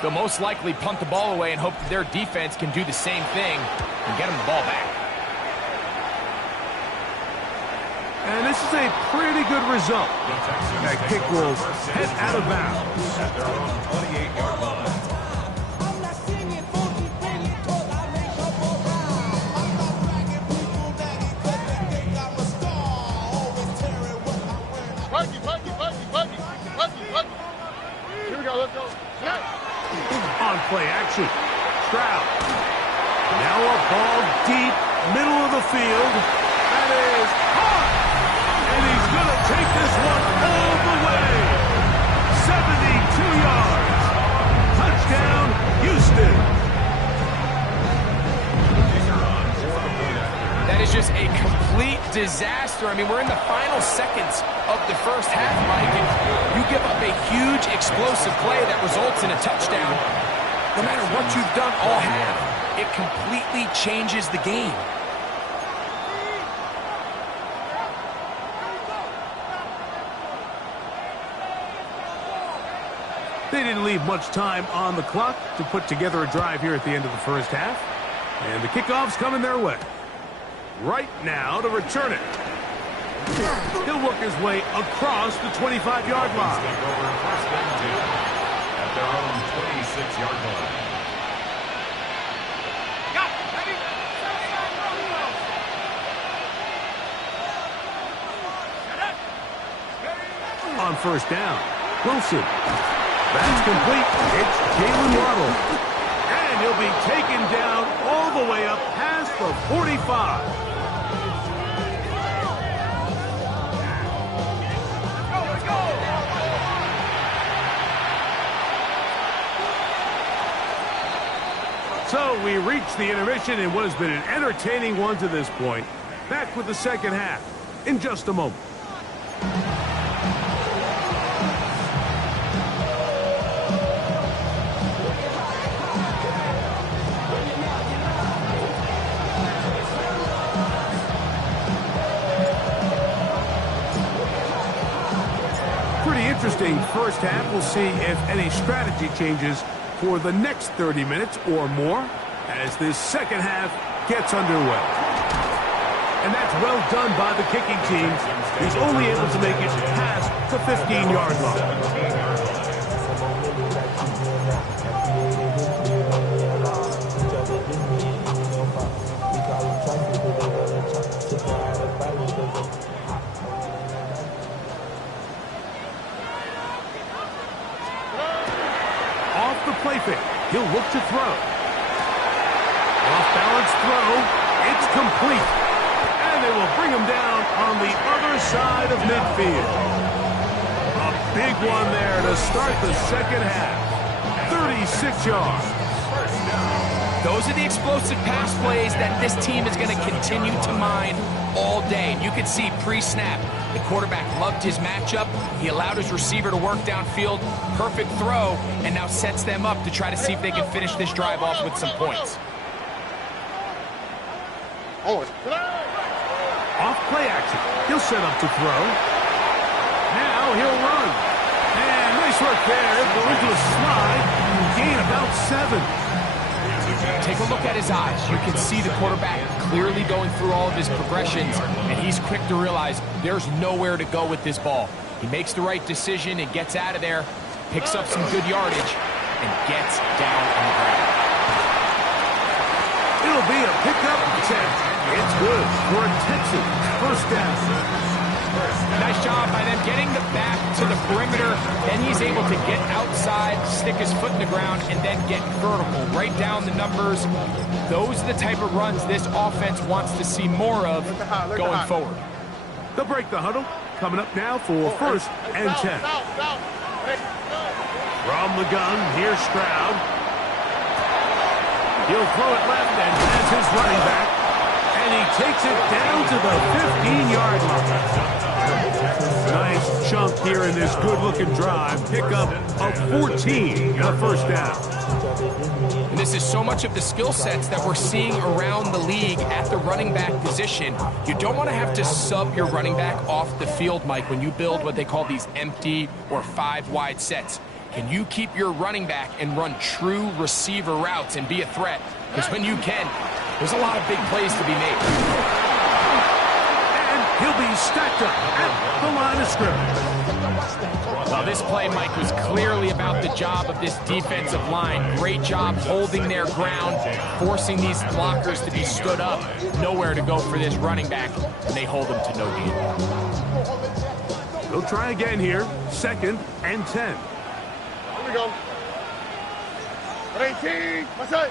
they'll most likely punt the ball away and hope that their defense can do the same thing and get them the ball back. And this is a pretty good result. That kick will head out of bounds. At their own 28-yard line. play action. Stroud. Now a ball deep, middle of the field. That is caught. And he's going to take this one all the way. 72 yards. Touchdown, Houston. That is just a complete disaster. I mean, we're in the final seconds of the first half, Mike, and you give up a huge explosive play that results in a touchdown. No matter what you've done all half, it completely changes the game. They didn't leave much time on the clock to put together a drive here at the end of the first half. And the kickoff's coming their way. Right now to return it. He'll work his way across the 25-yard line. At their own 26-yard line. On first down, Wilson. That's complete. It's Jalen Waddle. And he'll be taken down all the way up past the 45. So we reach the intermission in what has been an entertaining one to this point. Back with the second half in just a moment. Interesting first half. We'll see if any strategy changes for the next 30 minutes or more as this second half gets underway. And that's well done by the kicking team. He's only able to make it past the 15-yard line. Play fake. He'll look to throw. Off-balance throw. It's complete. And they will bring him down on the other side of midfield. A big one there to start the second half. 36 yards. Those are the explosive pass plays that this team is going to continue to mine all day. And you can see pre-snap, the quarterback loved his matchup. He allowed his receiver to work downfield. Perfect throw, and now sets them up to try to see if they can finish this drive off with some points. Off play action. He'll set up to throw. Now he'll run. And nice work there. Go into a slide. Gain about 7. Take a look at his eyes. You can see the quarterback clearly going through all of his progressions, and he's quick to realize there's nowhere to go with this ball. He makes the right decision and gets out of there, picks up some good yardage, and gets down on the ground. It'll be a pickup 10. It's good for a Texans first down. Nice job by them getting the back to the perimeter. Then he's able to get outside, stick his foot in the ground, and then get vertical. Right down the numbers. Those are the type of runs this offense wants to see more of going forward. They'll break the huddle. Coming up now for first and 10. From the gun, here's Stroud. He'll throw it left, and that's his running back. And he takes it down to the 15-yard line. Nice chunk here in this good-looking drive. Pickup of 14 and a first down. And this is so much of the skill sets that we're seeing around the league at the running back position. You don't want to have to sub your running back off the field, Mike, when you build what they call these empty or 5-wide sets. Can you keep your running back and run true receiver routes and be a threat? Because when you can, there's a lot of big plays to be made. And he'll be stacked up at the line of scrimmage. Well, this play, Mike, was clearly about the job of this defensive line. Great job holding their ground, forcing these blockers to be stood up. Nowhere to go for this running back, and they hold him to no gain. They'll try again here. Second and 10. Here we go. 18, masay.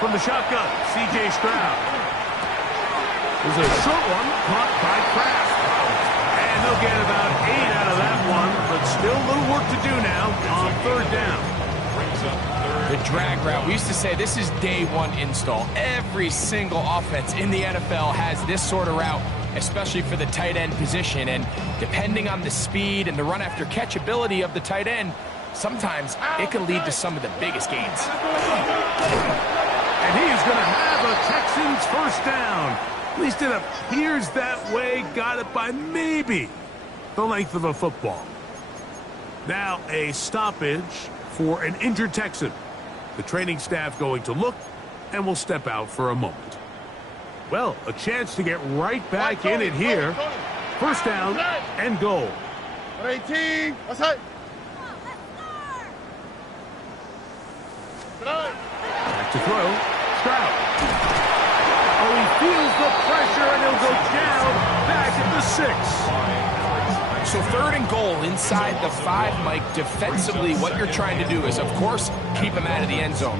From the shotgun, C.J. Stroud. There's a short one caught by Kraft. And they'll get about 8 out of that one, but still a little work to do now on third down. The drag route. We used to say this is day one install. Every single offense in the NFL has this sort of route, especially for the tight end position. And depending on the speed and the run after catch ability of the tight end, sometimes it can lead to some of the biggest gains. And he is going to have a Texans first down. At least it appears that way. Got it by maybe the length of a football. Now a stoppage for an injured Texan. The training staff going to look and will step out for a moment. Well, a chance to get right back in it here. First down and goal. 18, masay. Back to throw. Stroud. Oh, he feels the pressure, and he'll go down back at the 6. So third and goal inside the 5, Mike. Defensively, what you're trying to do is, of course, keep him out of the end zone.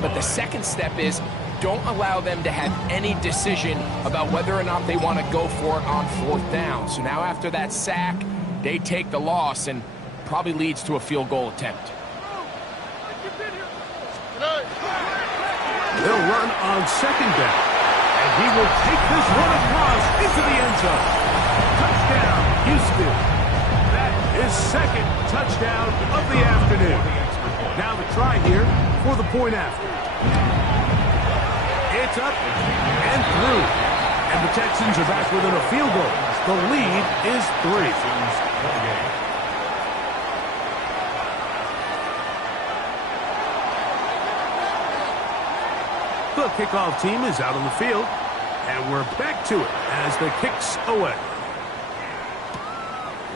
But the second step is don't allow them to have any decision about whether or not they want to go for it on fourth down. So now after that sack, they take the loss and probably leads to a field goal attempt. They'll run on second down, and he will take this one across into the end zone. Touchdown, Houston. That is second touchdown of the afternoon. Now the try here for the point after. It's up and through, and the Texans are back within a field goal. The lead is 3. The kickoff team is out on the field, and we're back to it as the kick's away.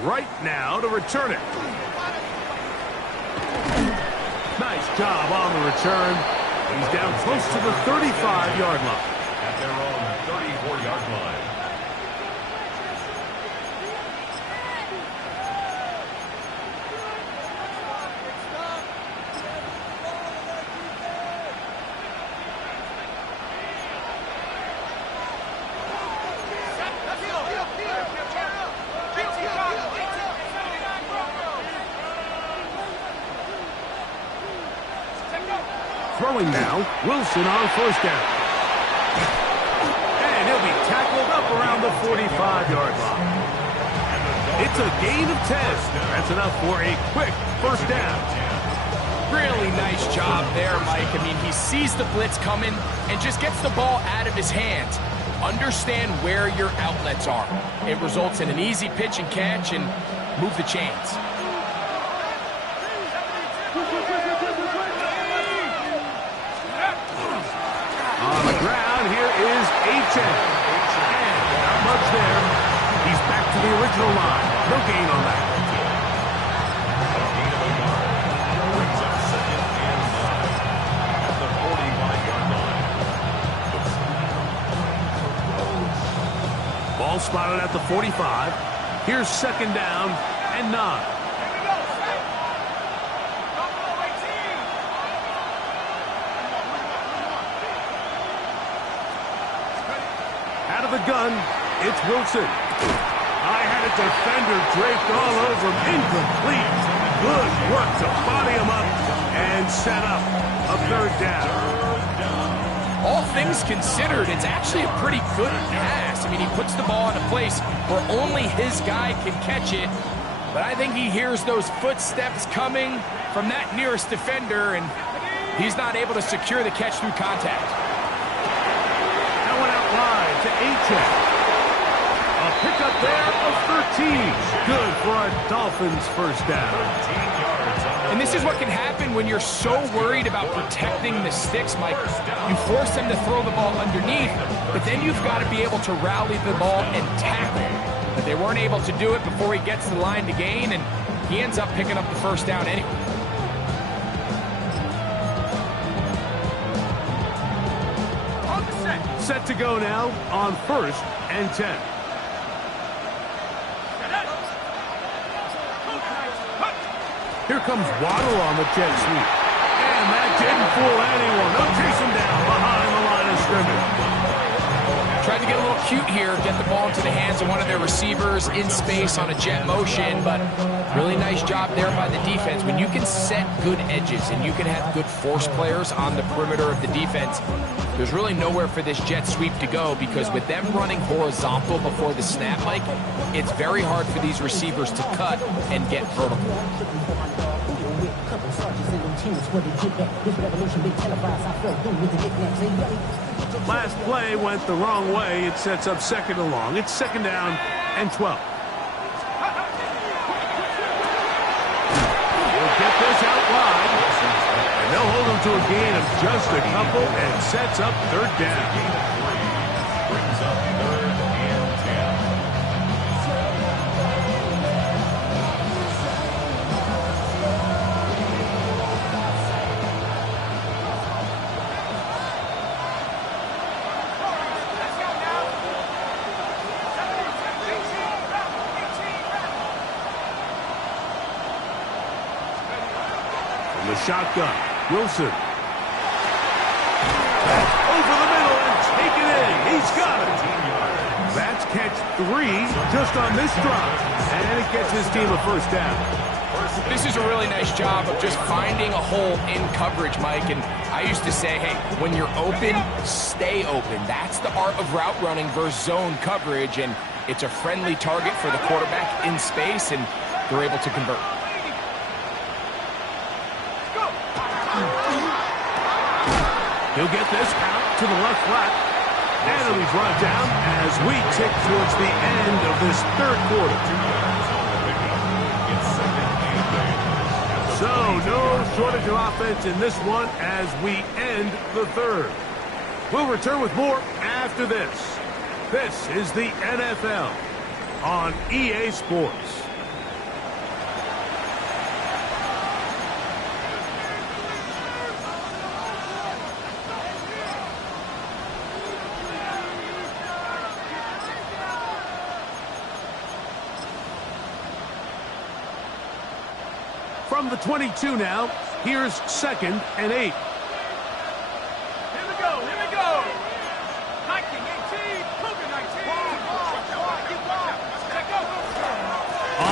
Right now to return it. Nice job on the return. He's down close to the 35-yard line. At their own 34-yard line. Throwing now, Wilson on first down. And he'll be tackled up around the 45-yard line. It's a gain of 10. That's enough for a quick first down. Really nice job there, Mike. I mean, he sees the blitz coming and just gets the ball out of his hands. Understand where your outlets are. It results in an easy pitch and catch and move the chains. On the ground, here is H.N. And not much there. He's back to the original line. No gain on that. Brings up second and 9 at the 45-yard line. Ball spotted at the 45. Here's second down and 9. Out of the gun, it's Wilson. I had a defender draped all over him. Incomplete. Good work to body him up and set up a third down. All things considered, it's actually a pretty good pass. I mean, he puts the ball in a place where only his guy can catch it. But I think he hears those footsteps coming from that nearest defender, and he's not able to secure the catch through contact. That went out wide to H.N. A pickup there of 13. Good for a Dolphins first down. And this is what can happen when you're so worried about protecting the sticks, Mike. You force them to throw the ball underneath, but then you've got to be able to rally the ball and tackle. But they weren't able to do it before he gets to the line to gain, and he ends up picking up the first down anyway. Set to go now on first and 10. Here comes Waddle on the jet sweep. And that didn't fool anyone. They'll chase him down behind the line of scrimmage. Tried to get a little cute here, get the ball into the hands of one of their receivers in space on a jet motion, but really nice job there by the defense. When you can set good edges and you can have good force players on the perimeter of the defense, there's really nowhere for this jet sweep to go, because with them running horizontal before the snap, Mike, it's very hard for these receivers to cut and get vertical. Last play went the wrong way. It sets up second and long. It's second down and 12. We'll get this out wide. And they'll hold him to a gain of just a couple and sets up third down. Brings up third and 10. The shotgun. Wilson. That's over the middle and taken in. He's got it. That's catch 3 just on this drop. And it gets his team a first down. This is a really nice job of just finding a hole in coverage, Mike. And I used to say, hey, when you're open, stay open. That's the art of route running versus zone coverage. And it's a friendly target for the quarterback in space, and they're able to convert. He'll get this out to the left flat. And it'll be brought down as we tick towards the end of this third quarter. So, no shortage of offense in this one as we end the third. We'll return with more after this. This is the NFL on EA Sports. From the 22 now, here's second and 8. Here we go, here we go. 19, 18, Cougar 19. Check go.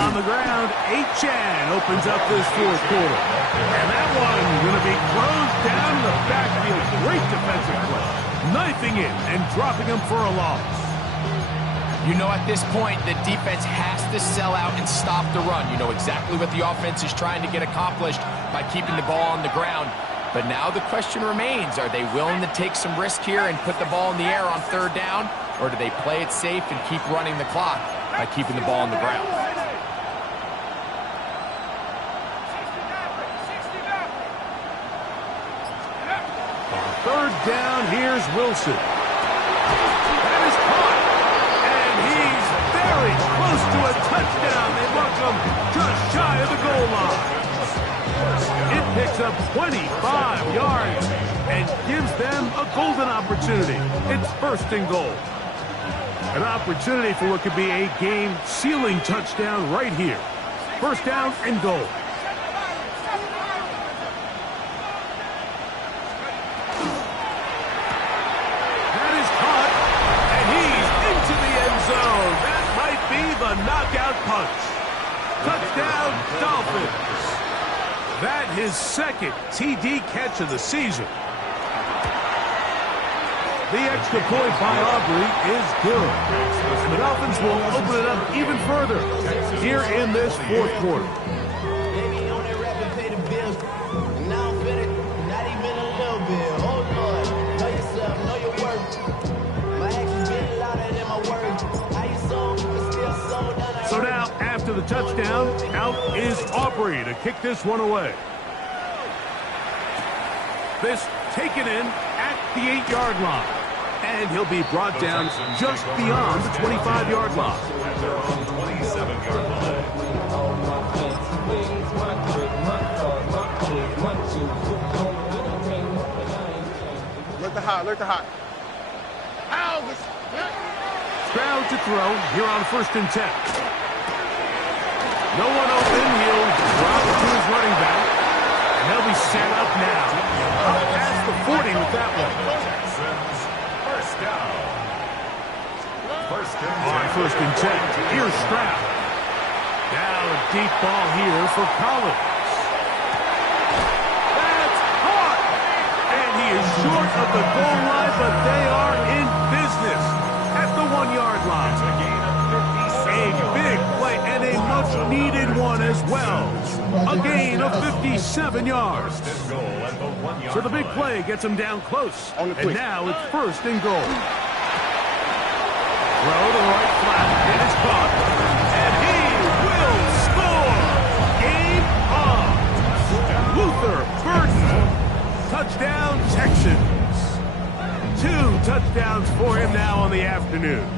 On the ground, Chan opens up this fourth quarter. And that one going to be closed down in the backfield. Great defensive play. Knifing in and dropping him for a loss. You know, at this point, the defense has to sell out and stop the run. You know exactly what the offense is trying to get accomplished by keeping the ball on the ground. But now the question remains, are they willing to take some risk here and put the ball in the air on third down? Or do they play it safe and keep running the clock by keeping the ball on the ground? On third down, here's Wilson. That is caught. Very close to a touchdown. They mark him just shy of the goal line. It picks up 25 yards and gives them a golden opportunity. It's first and goal. An opportunity for what could be a game-sealing touchdown right here. First down and goal. That is caught, and he's into the end zone. That might be the knockout punch. Touchdown, Dolphins. That his second TD catch of the season. The extra point by Aubrey is good. The Dolphins will open it up even further here in this fourth quarter. Baby, on that rap and pay the bills. Now I'm finished, not even a little bit. Oh, Lord, know yourself, know your worth. My actions been louder than my words. How you sold, but still sold down. So now, after the touchdown, out is Aubrey to kick this one away. This taken in at the 8-yard line. And he'll be brought down just beyond the 25-yard line. At their own 27-yard line. Alert the hot, alert the hot. Stroud to throw here on 1st and 10. No one open. He'll drop it to his running Deep ball here for Collins. That's caught! And he is short of the goal line, but they are in business at the 1-yard line. A big play and a much-needed one as well. A gain of 57 yards. So the big play gets him down close. And now it's 1st and goal. Throw to the right flat. It is caught. And he will score. Game on. Luther Burton. Touchdown, Texans. 2 touchdowns for him now on the afternoon.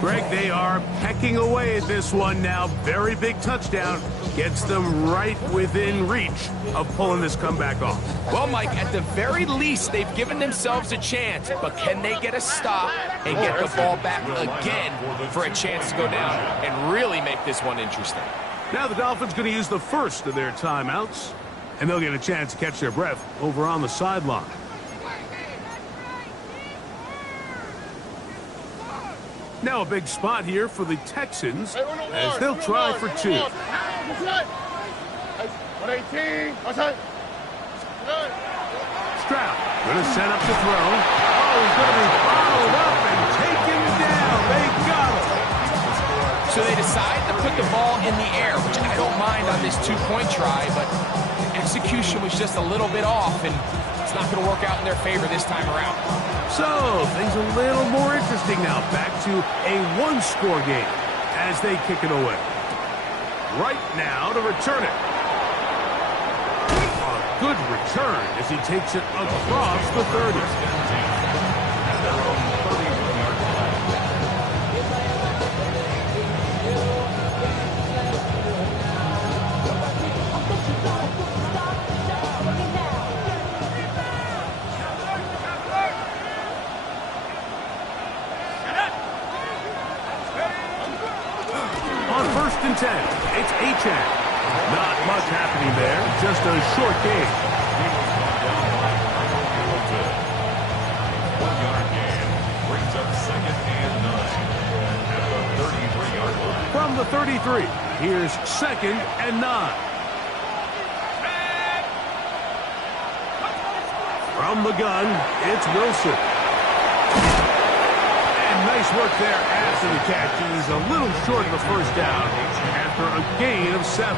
Greg, they are pecking away at this one now. Very big touchdown. Gets them right within reach of pulling this comeback off. Well, Mike, at the very least, they've given themselves a chance, but can they get a stop and get the ball back again for a chance to go down and really make this one interesting? Now the Dolphins going to use the first of their timeouts, and they'll get a chance to catch their breath over on the sideline. Now a big spot here for the Texans as they'll try for 2. 118. Stroud going to set up the throw. Oh, he's going to be followed up and taken down. They got him. So they decide to put the ball in the air, which I don't mind on this 2-point try, but execution was just a little bit off, and it's not going to work out in their favor this time around. So things a little more interesting now. Back to a 1-score game as they kick it away. Right now to return it. A good return as he takes it across the 30. On 1st and 10, it's Achane. Not much happening there, just a short game. 1-yard gain brings up 2nd and 9 at the 33-yard line. From the 33, here's 2nd and 9. From the gun, it's Wilson. Nice work there after the catch. He's a little short of the 1st down after a gain of 7.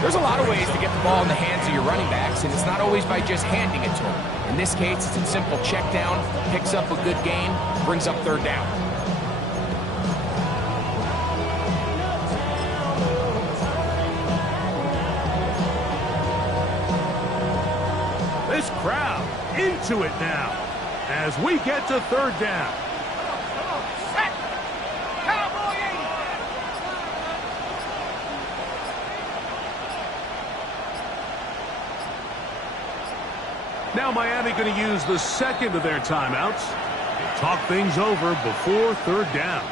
There's a lot of ways to get the ball in the hands of your running backs, and it's not always by just handing it to them. In this case, it's a simple check down, picks up a good gain, brings up 3rd down. This crowd into it now as we get to 3rd down. Now Miami going to use the 2nd of their timeouts to talk things over before 3rd down.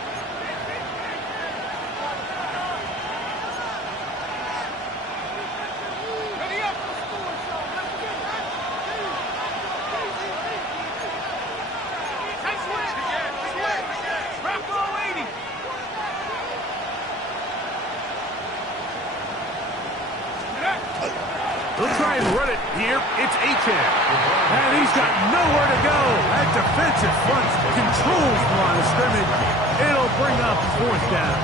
They'll try and run it here. It's Achane. And he's got nowhere to go. That defensive front controls the line of scrimmage. It'll bring up 4th down.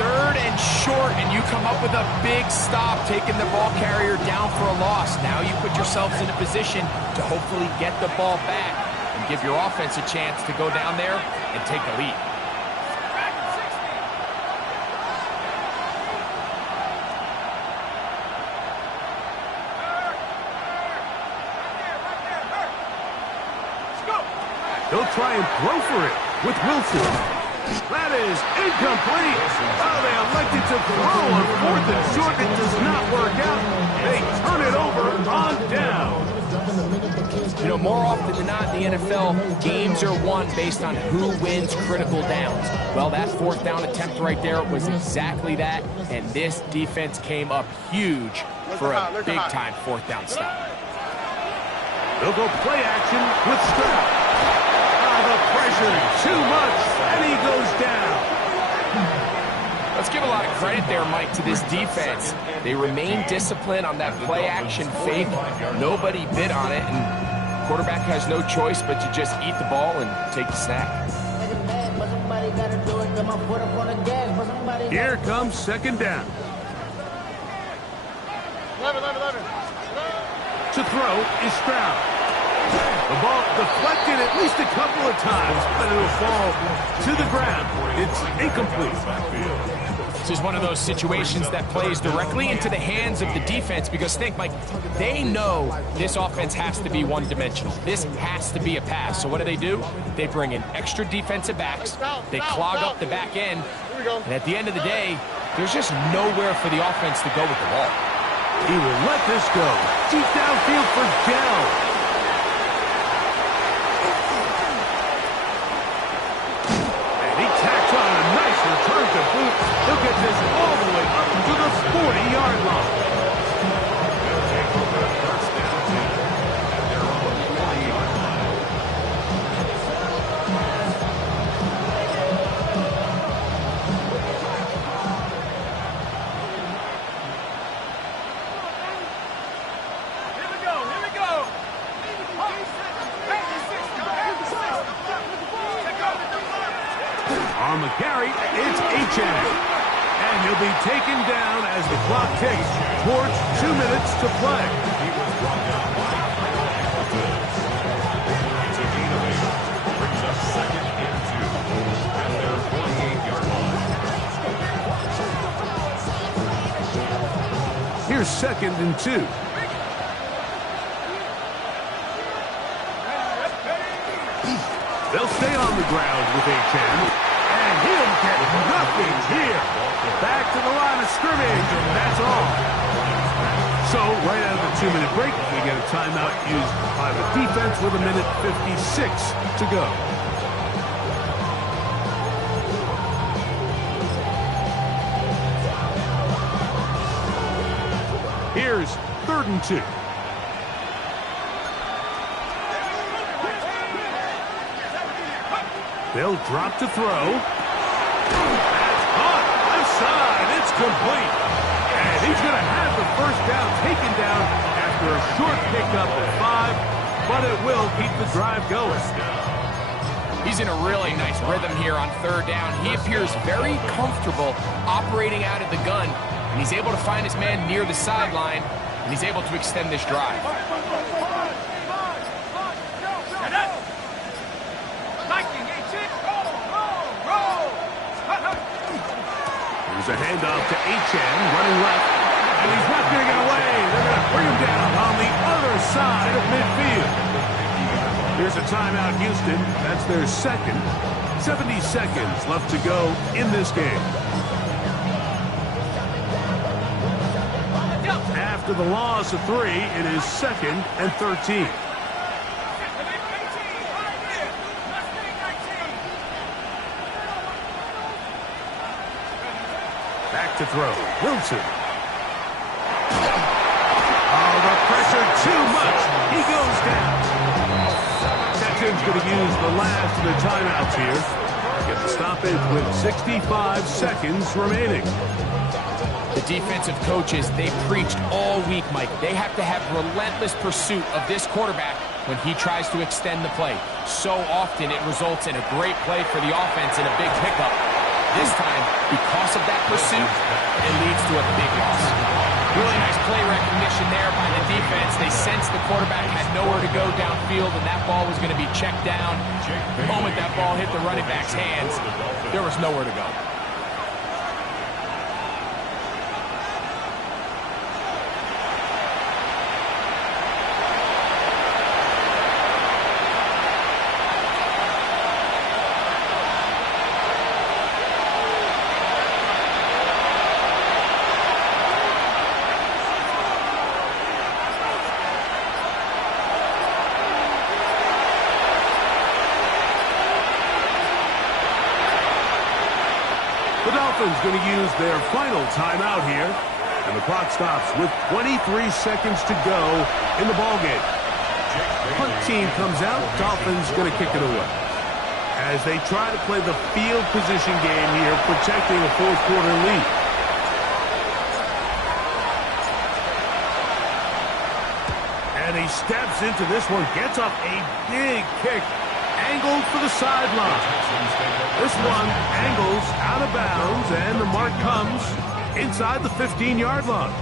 3rd and short, and you come up with a big stop, taking the ball carrier down for a loss. Now you put yourselves in a position to hopefully get the ball back and give your offense a chance to go down there and take the lead. He'll try and throw for it with Wilson. That is incomplete. Oh, they elected to throw on 4th and short. It does not work out. They turn it over on down. You know, more often than not in the NFL, games are won based on who wins critical downs. Well, that 4th down attempt right there was exactly that, and this defense came up huge for a big-time 4th down stop. They'll go play action with Stroud. The pressure too much, and he goes down. Let's give a lot of credit there, Mike, to this defense. They remain disciplined on that play-action fake. Nobody bit on it, and quarterback has no choice but to just eat the ball and take the snap. Here comes second down. To throw is Stroud. The ball deflected at least a couple of times, but it'll fall to the ground. It's incomplete. This is one of those situations that plays directly into the hands of the defense because think, Mike, they know this offense has to be one-dimensional. This has to be a pass. So what do? They bring in extra defensive backs. They clog up the back end. And at the end of the day, there's just nowhere for the offense to go with the ball. He will let this go. Deep downfield for Dell. Return to boot. He'll get this all the way up to the 40-yard line. On the carry, it's H.N. And he'll be taken down as the clock ticks towards 2 minutes to play. He was brought down by It's a gain of 8. Brings up 2nd and 2 at their 48-yard line. Here's 2nd and 2. They'll stay on the ground with H.N. And he'll get nothing here. Back to the line of scrimmage, and that's all. So, right out of the 2-minute break, we get a timeout used by the defense with 1:56 to go. Here's 3rd and 2. They'll drop to throw. That's caught. Left side. It's complete. And he's going to have the first down taken down after a short pickup at 5, but it will keep the drive going. He's in a really nice rhythm here on 3rd down. He appears very comfortable operating out of the gun, and he's able to find his man near the sideline, and he's able to extend this drive. There's a handoff to H.N. running left, and he's not going to get away. They're going to bring him down on the other side of midfield. Here's a timeout, Houston. That's their 2nd. 70 seconds left to go in this game. After the loss of 3, it is 2nd and 13. Back to throw. Wilson. Oh, the pressure too much. He goes down. Texans going to use the last of the timeouts here. Get the stoppage with 65 seconds remaining. The defensive coaches, they preached all week, Mike. They have to have relentless pursuit of this quarterback when he tries to extend the play. So often it results in a great play for the offense and a big pickup. This time, because of that pursuit, it leads to a big loss. Really nice play recognition there by the defense. They sensed the quarterback had nowhere to go downfield, and that ball was going to be checked down. The moment that ball hit the running back's hands, there was nowhere to go. The Dolphins going to use their final timeout here, and the clock stops with 23 seconds to go in the ballgame. Punt team comes out. Dolphins going to kick it away. as they try to play the field position game here, protecting a fourth-quarter lead. And he steps into this one, gets up a big kick, angled for the sideline. This one angles out of bounds, and the mark comes inside the 15-yard line.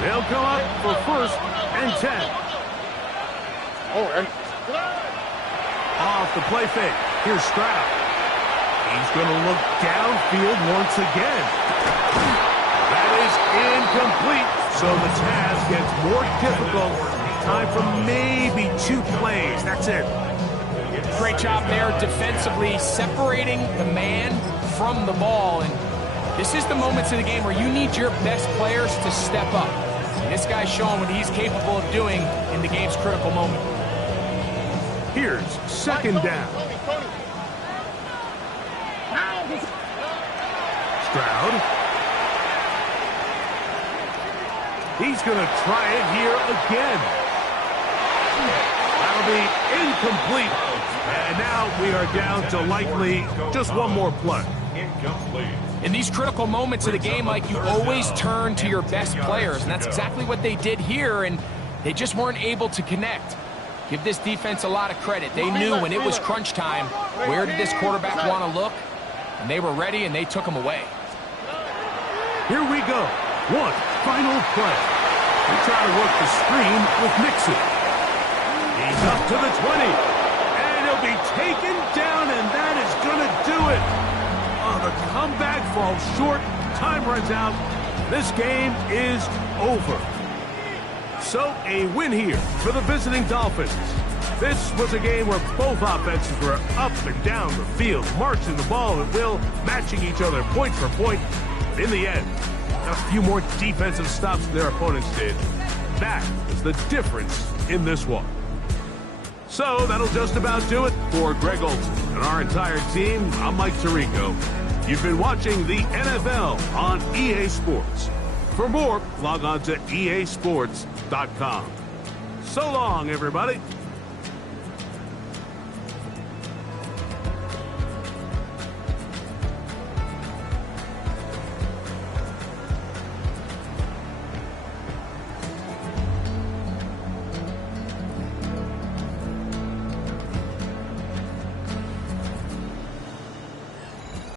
They'll come up for 1st and 10. Off the play fake. Here's Stroud. He's going to look downfield once again. That is incomplete. So the task gets more difficult. Time for maybe 2 plays. That's it. Great job there defensively, separating the man from the ball. And this is the moments in the game where you need your best players to step up. And this guy's showing what he's capable of doing in the game's critical moment. Here's 2nd down. Stroud. He's going to try it here again. That'll be incomplete. And now we are down to likely just one more play. Incomplete. In these critical moments of the game, Mike, you always turn to your best players, and that's exactly what they did here, and they just weren't able to connect. Give this defense a lot of credit. They knew when it was crunch time, where did this quarterback want to look, and they were ready, and they took him away. Here we go. One final play. They try to work the screen with Mixon. He's up to the 20, and he'll be taken down, and that is going to do it. Oh, the comeback falls short. Time runs out. This game is over. So a win here for the visiting Dolphins. This was a game where both offenses were up and down the field, marching the ball at will, matching each other point for point. In the end, a few more defensive stops than their opponents did. That is the difference in this one. So that'll just about do it for Greg Olsen and our entire team. I'm Mike Tirico. You've been watching the NFL on EA Sports. For more, log on to easports.com. So long, everybody.